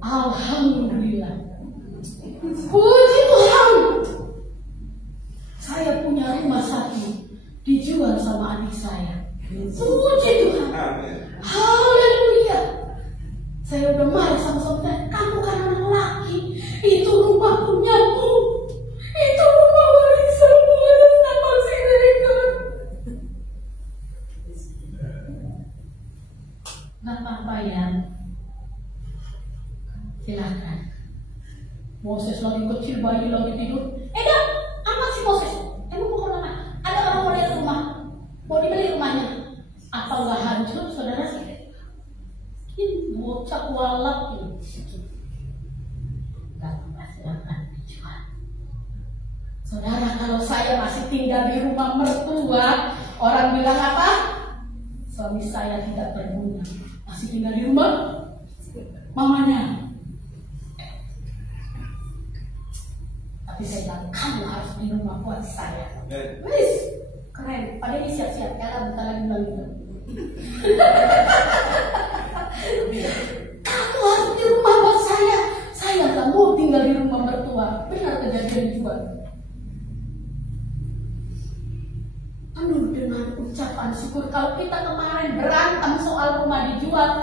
Alhamdulillah. Puji Tuhan. Saya punya rumah satu dijual sama adik saya. Puji Tuhan. Haleluya. Saya udah marah sama suami, kamu kan anak laki, itu rumah punyamu, itu rumah warisanmu atas nama si mereka. Gak apa-apa ya, silakan. Moses lagi kecil, bayi lagi tidur. Dah, amat si Moses. Emang mau kemana? Ada orang mau lihat rumah, mau dibeli rumahnya. Apa nggak hancur, saudara sih? Ini bocah walak ini. Gak apa-apa, silakan dijual. Saudara, kalau saya masih tinggal di rumah mertua, orang bilang apa? Suami saya tidak berguna. Masih tinggal di rumah mamanya. Tapi saya bilang, kamu harus di rumah buat saya. Wis, keren. Padahal ini siap-siap. Ella bentar lagi bilang gitu. Kamu harus di rumah buat saya. Saya gak mau tinggal di rumah mertua. Benar kejadian juga. Penuh dengan ucapan syukur. Kalau kita kemarin berantem soal rumah dijual,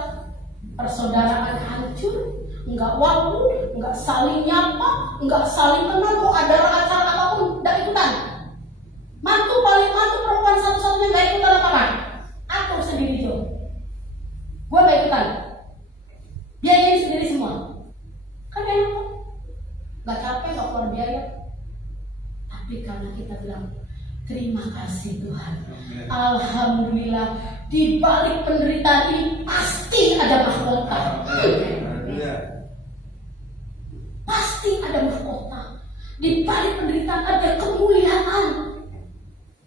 persaudaraan hancur, nggak waktu, nggak saling nyapa, nggak saling kenal. Mau ada acara apapun, nggak ikutan. Mantu perempuan satu-satunya nggak ikutan apa-apa. Atur sendiri tuh. Gue gak ikutan. Biayain sendiri semua. Kan enak kok. Gak capek, gak keluar biaya. Tapi karena kita bilang terima kasih Tuhan, Alhamdulillah, di balik penderitaan ini pasti ada mahkota. Pasti ada mahkota. Di balik penderitaan ada kemuliaan.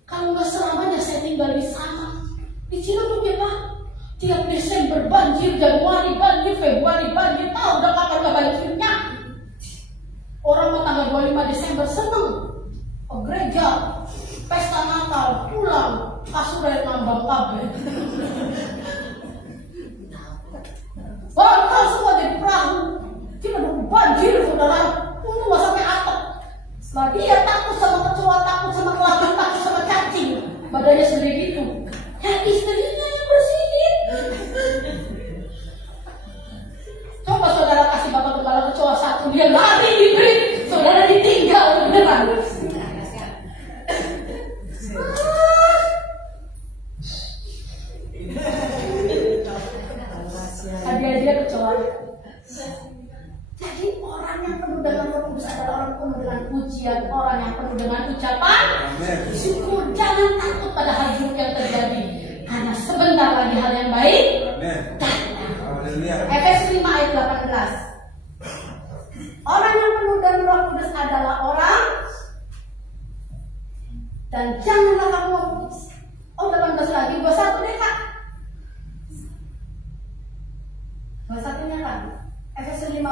Kalau nggak selamanya saya tinggal di sana. Di Ciledug ya Pak. Tiap Desember banjir, Januari banjir, Februari banjir, tahu udah kapan gak banjirnya. Orang mau tanggal 25 Desember seneng ke gereja, pesta Natal, pulang, kasur air nambang kabel. Bakal semua jadi perahu. Kita udah banjir saudara, tunggu gak sampai atap. Setelah dia takut sama kecoa, takut sama kelabang, takut sama cacing, badannya sendiri gitu. Ya istrinya yang bersihin. Coba saudara kasih bapak kepala kecoa satu, dia lari diberi, saudara ditinggal beneran. Hadiah-hadiah kecoa. Jadi orang yang penuh dengan Roh Kudus adalah orang penuh dengan pujian, orang yang penuh dengan ucapan syukur. Jangan takut pada hal buruk yang terjadi, karena sebentar lagi hal yang baik datang. Efesus 5 ayat 18. Orang yang penuh dengan Roh Kudus adalah orang, dan janganlah kamu 18 lagi 21 deh Kak. 21 nya kan Efesus 5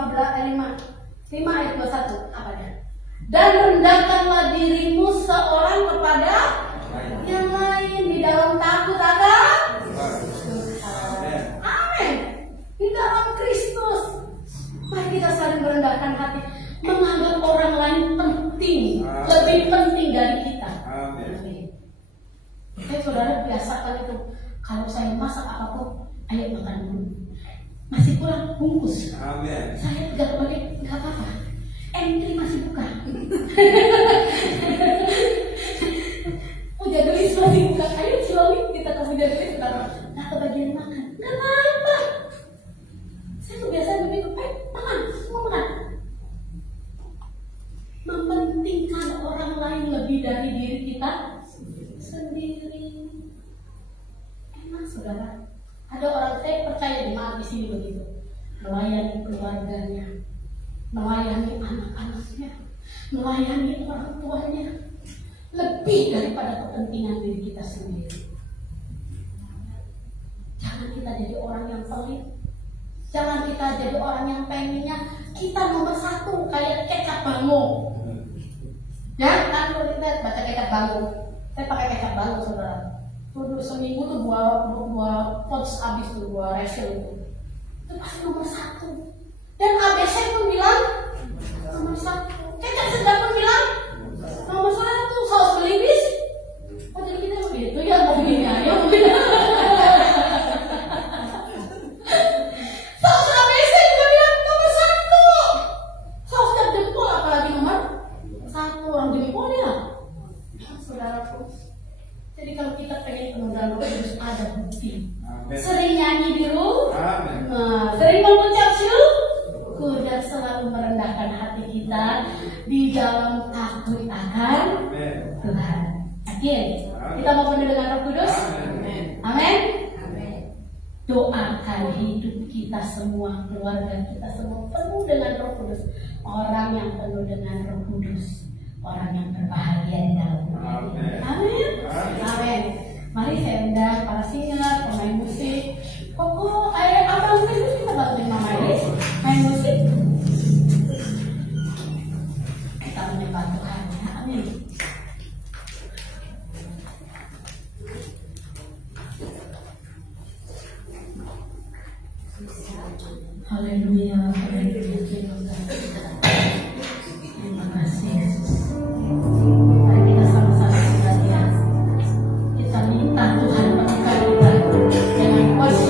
ayat 21 apa dia? Dan rendahkanlah dirimu seorang kepada yang lain di dalam takut akan Tuhan. Amin. Di dalam Kristus. Mari kita saling merendahkan hati, menganggap orang lain penting, lebih penting dari kita. Amin. Saudara biasakan itu. Kalau saya masak apapun, ayo makan dulu. Masih kurang bungkus. Amin. Saya tidak boleh, nggak apa-apa. Entry masih buka. Puja gelis masih buka. Ayo Cilowi kita ke puja gelis kita ke bagian makan. Nggak apa-apa. Saya tuh biasa begitu. Makan, semua makan. Mementingkan orang lain lebih dari diri kita sendiri. Enak saudara. Ada orang, saya percaya di mana di sini begitu, melayani keluarganya, melayani anak-anaknya, melayani orang tuanya, lebih daripada kepentingan diri kita sendiri. Jangan kita jadi orang yang pelit, jangan kita jadi orang yang pengennya kita nomor satu kayak kecap bango. Ya kan kalau kita baca kecap bango, saya pakai kecap bango saudara. Dulu seminggu tuh dua pots habis tuh, dua refill itu pasti nomor satu. Dan ABC pun bilang nomor satu, kecap sedap pun bilang nomor satu, saus belibis. Oh jadi kita begitu ya, mau begini aja mungkin. Saus ABC juga bilang nomor satu, saus dan jempol apalagi nomor satu, orang jempol ya, saudaraku. Jadi kalau kita pengen penundaan roh harus ada bukti. Amen. Sering nyanyi di rumah, Amen. sering mengucap syukur dan selalu merendahkan hati kita di dalam takut akan Amen. Tuhan. Yakin? Kita mau penuh dengan Roh Kudus? Amen. Amin. Doakan hidup kita semua, keluarga kita semua penuh dengan Roh Kudus. Orang yang penuh dengan Roh Kudus, orang yang berbahagia di dalam dunia ini. Amin. Amin. Mari saya undang para singer, pemain musik. Koko, abang musik kita bantuin Mama Iris main musik. Kita menyembah Tuhan. Amin. Haleluya, haleluya, terima kasih Yesus. Mari kita sama-sama kita minta Tuhan membuka kita dengan kuasa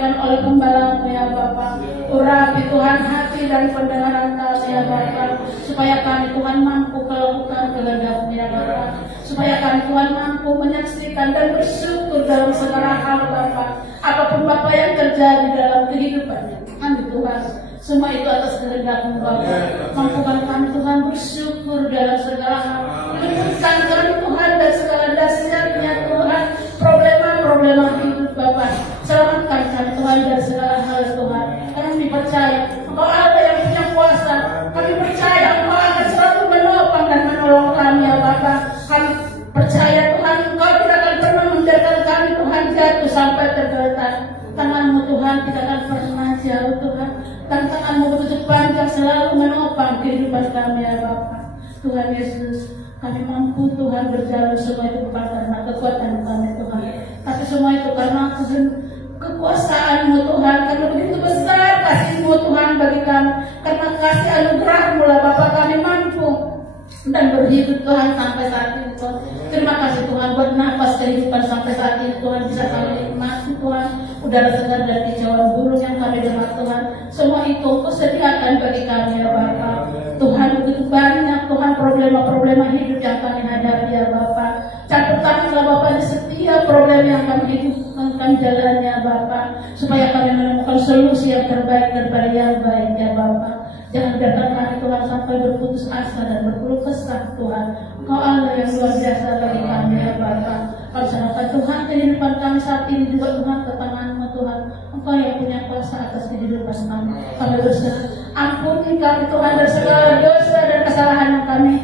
disampaikan oleh pembalang ya Bapak. Urapi Tuhan hati dan pendengaran kami ya Bapak, supaya kami Tuhan mampu melakukan kehendak-Mu ya Bapak, supaya kami Tuhan mampu menyaksikan dan bersyukur dalam segala hal Bapak. Apapun Bapak yang terjadi dalam kehidupan kami Tuhan, semua itu atas kehendak-Mu Bapak. Mampukan kami Tuhan bersyukur dalam segala hal. Luputkan kami Tuhan dari segala dahsyatnya Tuhan problema hidup Bapak. Selamatkan kami Tuhan dari segala hal Tuhan. Kami percaya Engkau ada yang punya kuasa. Kami percaya Engkau akan selalu menopang dan menolong kami ya Bapak. Kami percaya Tuhan Engkau tidak akan pernah membiarkan kami Tuhan jatuh sampai tergeletak. Tangan-Mu Tuhan tidak akan pernah jauh Tuhan. Dan tangan-Mu begitu panjang selalu menopang kehidupan kami ya Bapak. Tuhan Yesus, kami mampu Tuhan berjalan semua itu bukan karena kekuatan kami Tuhan, tapi semua itu karena kekuasaan-Mu Tuhan. Karena begitu besar kasih-Mu Tuhan bagi kami, karena kasih anugerah-Mu lah Bapa kami mampu dan berhidup Tuhan sampai saat ini Tuhan. Terima kasih Tuhan buat nafas kehidupan sampai saat ini Tuhan, bisa kami nikmati Tuhan, udara segar dan kicauan burung yang kami dengar Tuhan. Semua itu Kau sediakan bagi kami ya Bapa. Tuhan begitu banyak Tuhan problema-problema hidup yang kami hadapi ya Bapak. Catatkanlah Bapak di setiap problem yang kami hidup kami jalani ya Bapak, supaya kami menemukan solusi yang terbaik daripada yang baik ya Bapak. Jangan biarkan kami Tuhan sampai berputus asa dan berkeluh kesah Tuhan. Engkau Allah yang luar biasa bagi kami ya Bapak. Kau serahkan Tuhan kehidupan kami saat ini juga Tuhan ke tangan-Mu Tuhan. Engkau yang punya kuasa atas kehidupan kami. Kami berserah. Ampuni kami Tuhan dari segala dosa dan kesalahan yang kami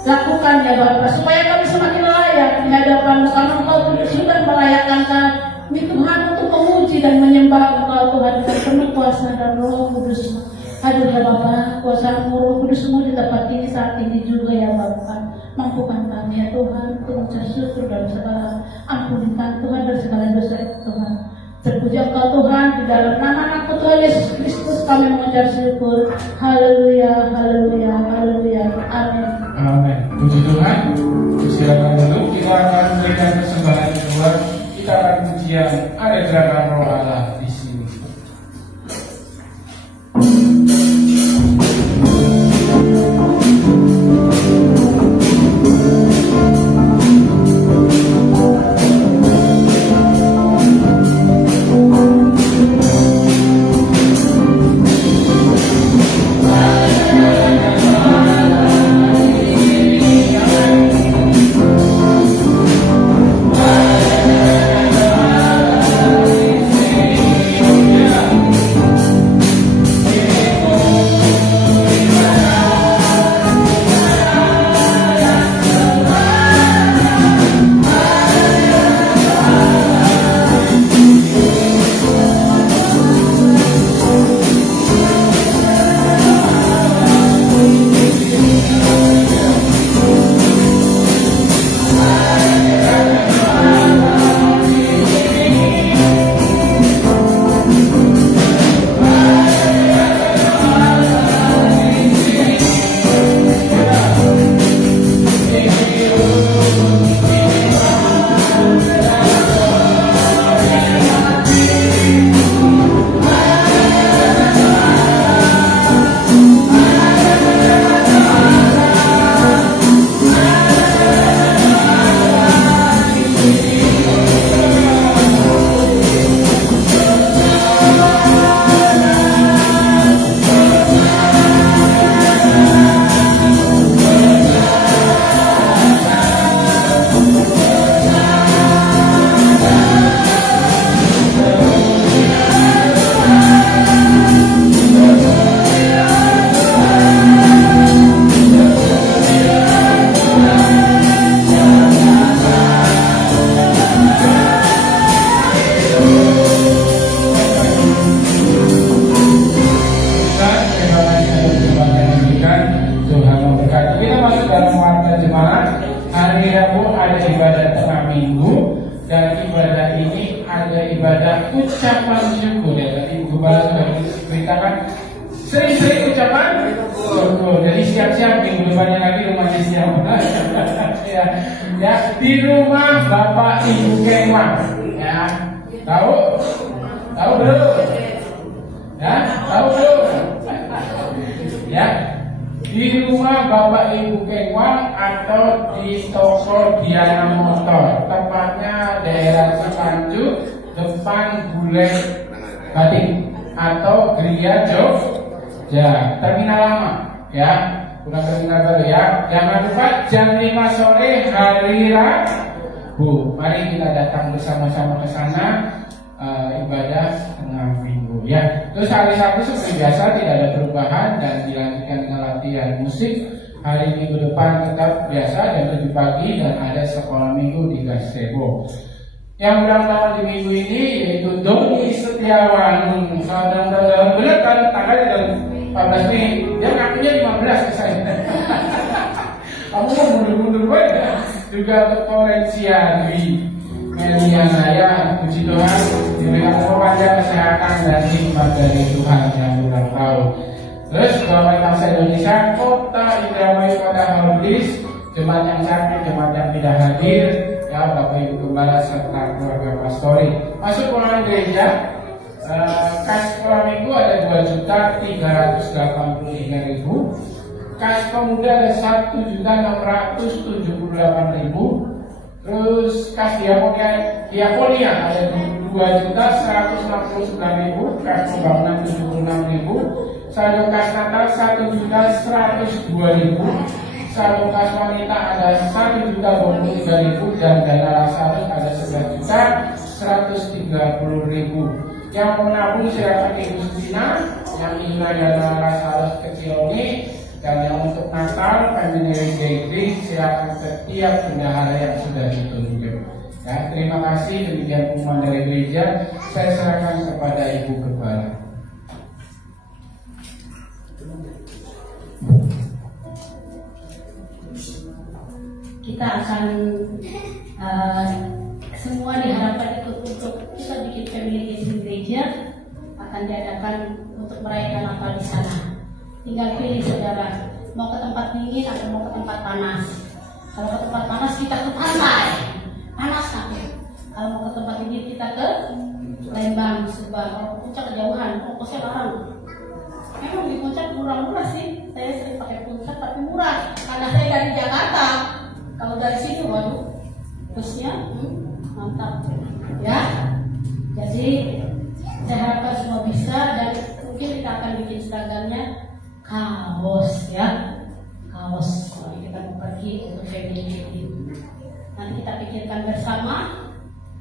lakukan ya Bapak, supaya kami semakin layak di hadapan-Mu, karena Engkau sudah melayakkan kami Tuhan untuk memuji dan menyembah Engkau Tuhan dengan penuh kuasa dan Roh Kudus-Mu. Hadirlah Bapak, kuasa-Mu, Roh Kudus-Mu di tempat ini saat ini juga ya Bapak. Mampukan kami ya Tuhan untuk mengucap syukur dalam segala, ampunikan Tuhan dari segala dosa itu Tuhan. Terpuji Engkau Tuhan, di dalam nama Anak Tuhan Yesus Kristus kami mengucap syukur. Haleluya, haleluya, haleluya. Amin. Amin. Puji Tuhan. Silakan dulu, kita akan memberikan persembahan kedua. Kita akan pujian ada gerakan Roh Allah di sini. ucapan syukur ya. Tadi Ibu Gembala sudah beritakan sering-sering ucapan syukur. Jadi siap-siap minggu depannya lagi rumahnya siap. ya, di rumah Bapak Ibu Kemah ya. Tahu? Tahu belum? Ya, tahu belum? Ya, di rumah Bapak Ibu Kewang atau di toko Diana Motor, tepatnya daerah Cikanjuk, depan Bule Batik atau Geria Jogja, terminal lama, ya, bukan terminal baru ya. Jangan lupa jam 5 sore hari Rabu. Mari kita datang bersama-sama ke sana. Ibadah tengah minggu ya. Terus hari Sabtu seperti biasa tidak ada perubahan dan dilanjutkan dengan latihan musik. Hari Minggu depan tetap biasa jam 7 pagi dan ada sekolah minggu di Gazebo. Yang ulang tahun di minggu ini yaitu Doni Setiawan. Saudara benar kan tanggalnya 14 Mei. Dia ngakunya 15 ke saya. Kamu mau mundur-mundur banget. Juga untuk Valencia Dwi Meliana ya, puji Tuhan diberikan kepanjangan kesehatan dan hikmat dari Tuhan yang ulang tahun. Terus Bapak Bangsa Indonesia Kota Indramayu Kota Hordis, jemaat yang sakit, jemaat yang tidak hadir, ya Bapak Ibu Gembala serta keluarga pastori. Masuk ulangan gereja, kas sekolah minggu ada 2.383.000, kas pemuda ada 1.678.000. Terus kas diakonia ada 2.169.000, kas pembangunan 76.000, saldo kas Natal 1.102.000, saldo kas wanita ada 1.023.000 dan dana Lazarus ada 11.130.000. Yang menabung silakan Ibu Sustina, yang ingin dana Lazarus kecil ini. Dan yang untuk Natal, Family Gathering, silakan setiap bendahara yang sudah ditunjuk. Ya, terima kasih. Demikian pengumuman dari gereja. Saya serahkan kepada Ibu Gembala. Kita akan semua diharapkan ikut untuk kita bikin Family Gathering gereja akan diadakan untuk merayakan Natal di sana. Tinggal pilih saudara, mau ke tempat dingin atau mau ke tempat panas. Kalau ke tempat panas kita ke pantai, panas nanti. Kalau mau ke tempat dingin kita ke Lembang, Subang. Kalau ke Puncak kejauhan, ongkosnya larang. Memang di Puncak murah-murah sih. Saya sering pakai Puncak tapi murah karena saya dari Jakarta. Kalau dari sini, waduh, busnya mantap, ya. Jadi saya harapkan semua bisa dan mungkin kita akan bikin seragamnya. Kaos ya, kaos kalau kita mau pergi untuk family meeting. Nanti kita pikirkan bersama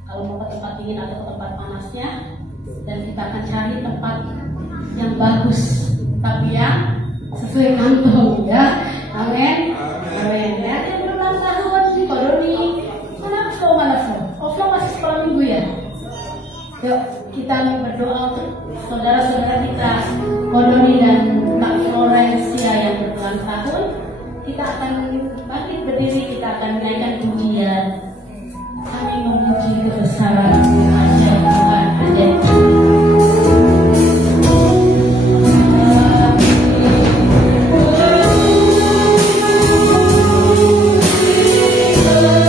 kalau mau ke tempat dingin atau ke tempat panasnya, dan kita akan cari tempat yang bagus tapi yang sesuai kantong ya. Amin, amin ya. Yang berulang tahun di Kodoni mana flow masih sekolah minggu ya. Yuk kita mau berdoa untuk saudara-saudara kita Kodoni dan Kak Florencia yang berulang tahun. Kita akan bangkit berdiri, kita akan menaikkan pujian. Kami memuji kebesaran ajaib Tuhan, ajaib. Bye.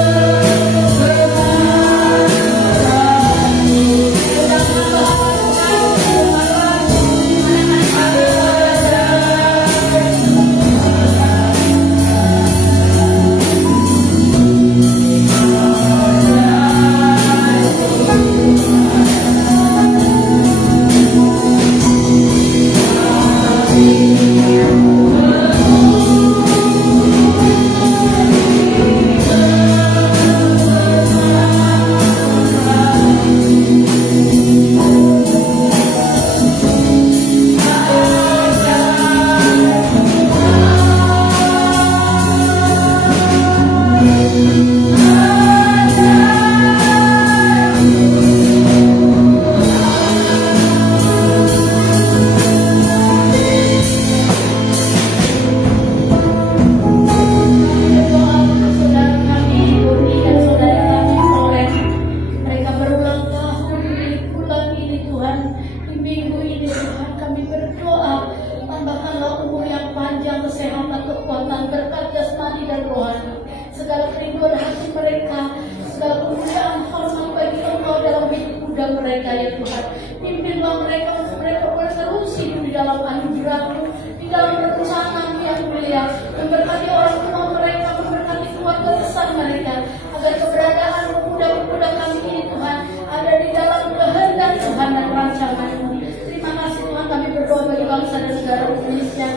mereka ya Tuhan. Pimpinlah mereka untuk mereka boleh terus hidup di dalam anugerah-Mu, di dalam perencanaan yang mulia. Memberkati orang tua mereka, memberkati keluarga besar mereka, agar keberadaan pemuda-pemuda kami ini Tuhan ada di dalam kehendak Tuhan dan rancangan-Mu. Terima kasih Tuhan, kami berdoa bagi bangsa dan negara Indonesia.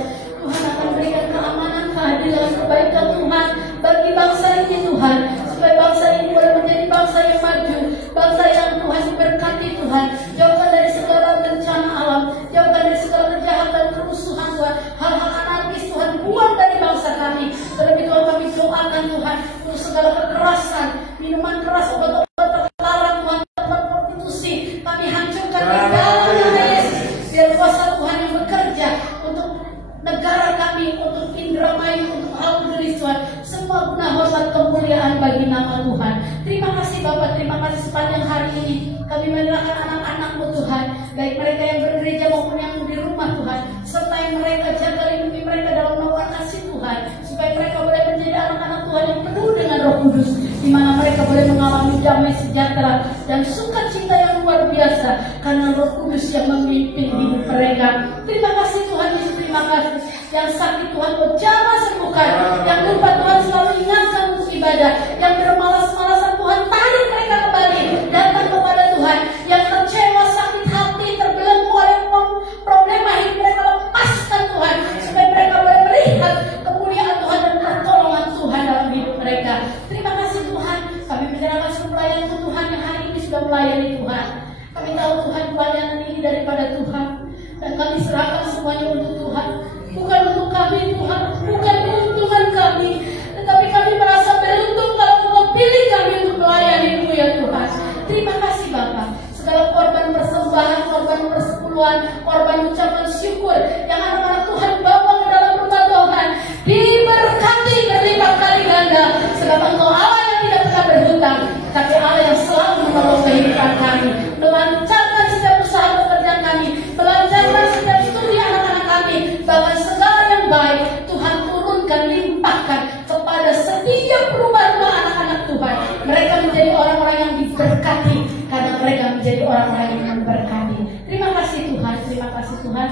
Tuhan akan berikan keamanan, keadilan, kebaikan Tuhan bagi bangsa ini Tuhan, supaya bangsa ini boleh menjadi bangsa yang maju, bangsa yang Tuhan diberkati Tuhan. Jauhkan dari segala bencana alam, jauhkan dari segala kejahatan, kerusuhan Tuhan, hal-hal anarkis Tuhan, buang dari bangsa kami. Terlebih Tuhan kami doakan Tuhan untuk segala kekerasan, minuman keras, obat-obat terlarang Tuhan, tempat prostitusi, kami hancurkan di dalam nama Yesus. Biar kuasa Tuhan yang bekerja untuk negara kami, untuk Indramayu, untuk Al-Quds Tuhan, semua guna hormat kemuliaan bagi nama Tuhan. Terima kasih Bapak, terima kasih sepanjang hari ini kami menyerahkan anak-anak-Mu Tuhan, baik mereka yang bergereja maupun yang di rumah Tuhan, sertai mereka, jaga lindungi mereka dalam naungan kasih Tuhan, supaya mereka boleh menjadi anak-anak Tuhan yang penuh dengan Roh Kudus, di mana mereka boleh mengalami damai sejahtera dan sukacita yang luar biasa karena Roh Kudus yang memimpin hidup mereka. Terima kasih Tuhan Yesus, terima kasih. Yang sakit Tuhan Kau jamah sembuhkan, yang lupa Tuhan selalu ingatkan untuk ibadah, yang bermalas-malasan Tuhan tarik mereka kembali datang kepada Tuhan, yang kecewa, sakit hati, terbelenggu oleh problema hidup mereka, lepaskan Tuhan, supaya mereka boleh melihat kemuliaan Tuhan dan pertolongan Tuhan dalam hidup mereka. Terima kasih Tuhan, kami menyerahkan seluruh pelayan Tuhan yang hari ini sudah melayani Tuhan. Kami tahu Tuhan pelayanan ini daripada Tuhan, dan kami serahkan semuanya untuk Tuhan. Bukan untuk kami Tuhan, bukan keuntungan kami, tetapi kami merasa beruntung kalau Engkau pilih kami untuk melayani-Mu ya Tuhan. Terima kasih Bapak. Segala korban persembahan, korban persepuluhan, korban ucapan syukur yang anak-anak Tuhan bawa ke dalam rumah Tuhan, diberkati berlipat kali ganda. Sebab Engkau Allah yang tidak pernah berhutang, tapi Allah yang selalu menolong kehidupan kami, melancarkan setiap usaha pekerjaan kami, melancarkan setiap studi anak-anak kami, bahkan segala yang baik Tuhan turunkan, limpahkan kepada setiap rumah-rumah anak-anak Tuhan. Mereka menjadi orang-orang yang diberkati karena mereka menjadi orang-orang yang memberkati. Terima kasih Tuhan, terima kasih Tuhan.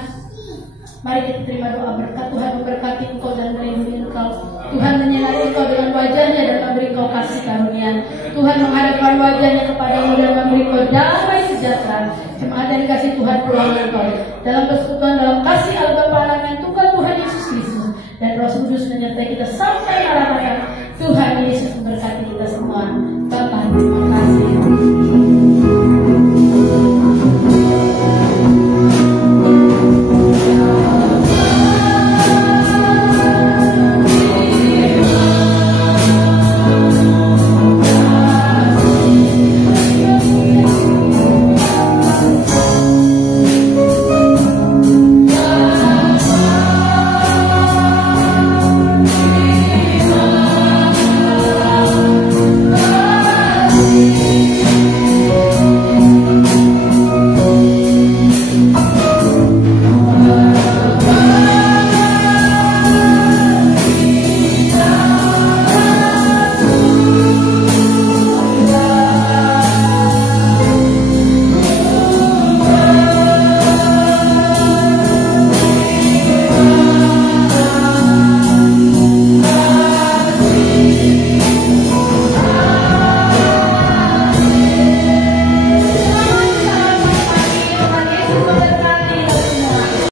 Mari kita terima doa berkat. Tuhan memberkati Engkau dan melindungi Engkau. Tuhan menyinari Engkau dengan wajahnya dan memberi Engkau kasih karunia. Tuhan menghadapkan wajahnya kepadamu dan memberi Engkau damai sejahtera. Jemaat yang dikasih Tuhan pulang Engkau dalam persekutuan, dalam kasih Allah Bapa, Anak dan Tuhan Tuhan Yesus Kristus dan Roh Kudus menyertai kita sampai maranatha. Tuhan Yesus memberkati kita semua. Bapa, terima kasih.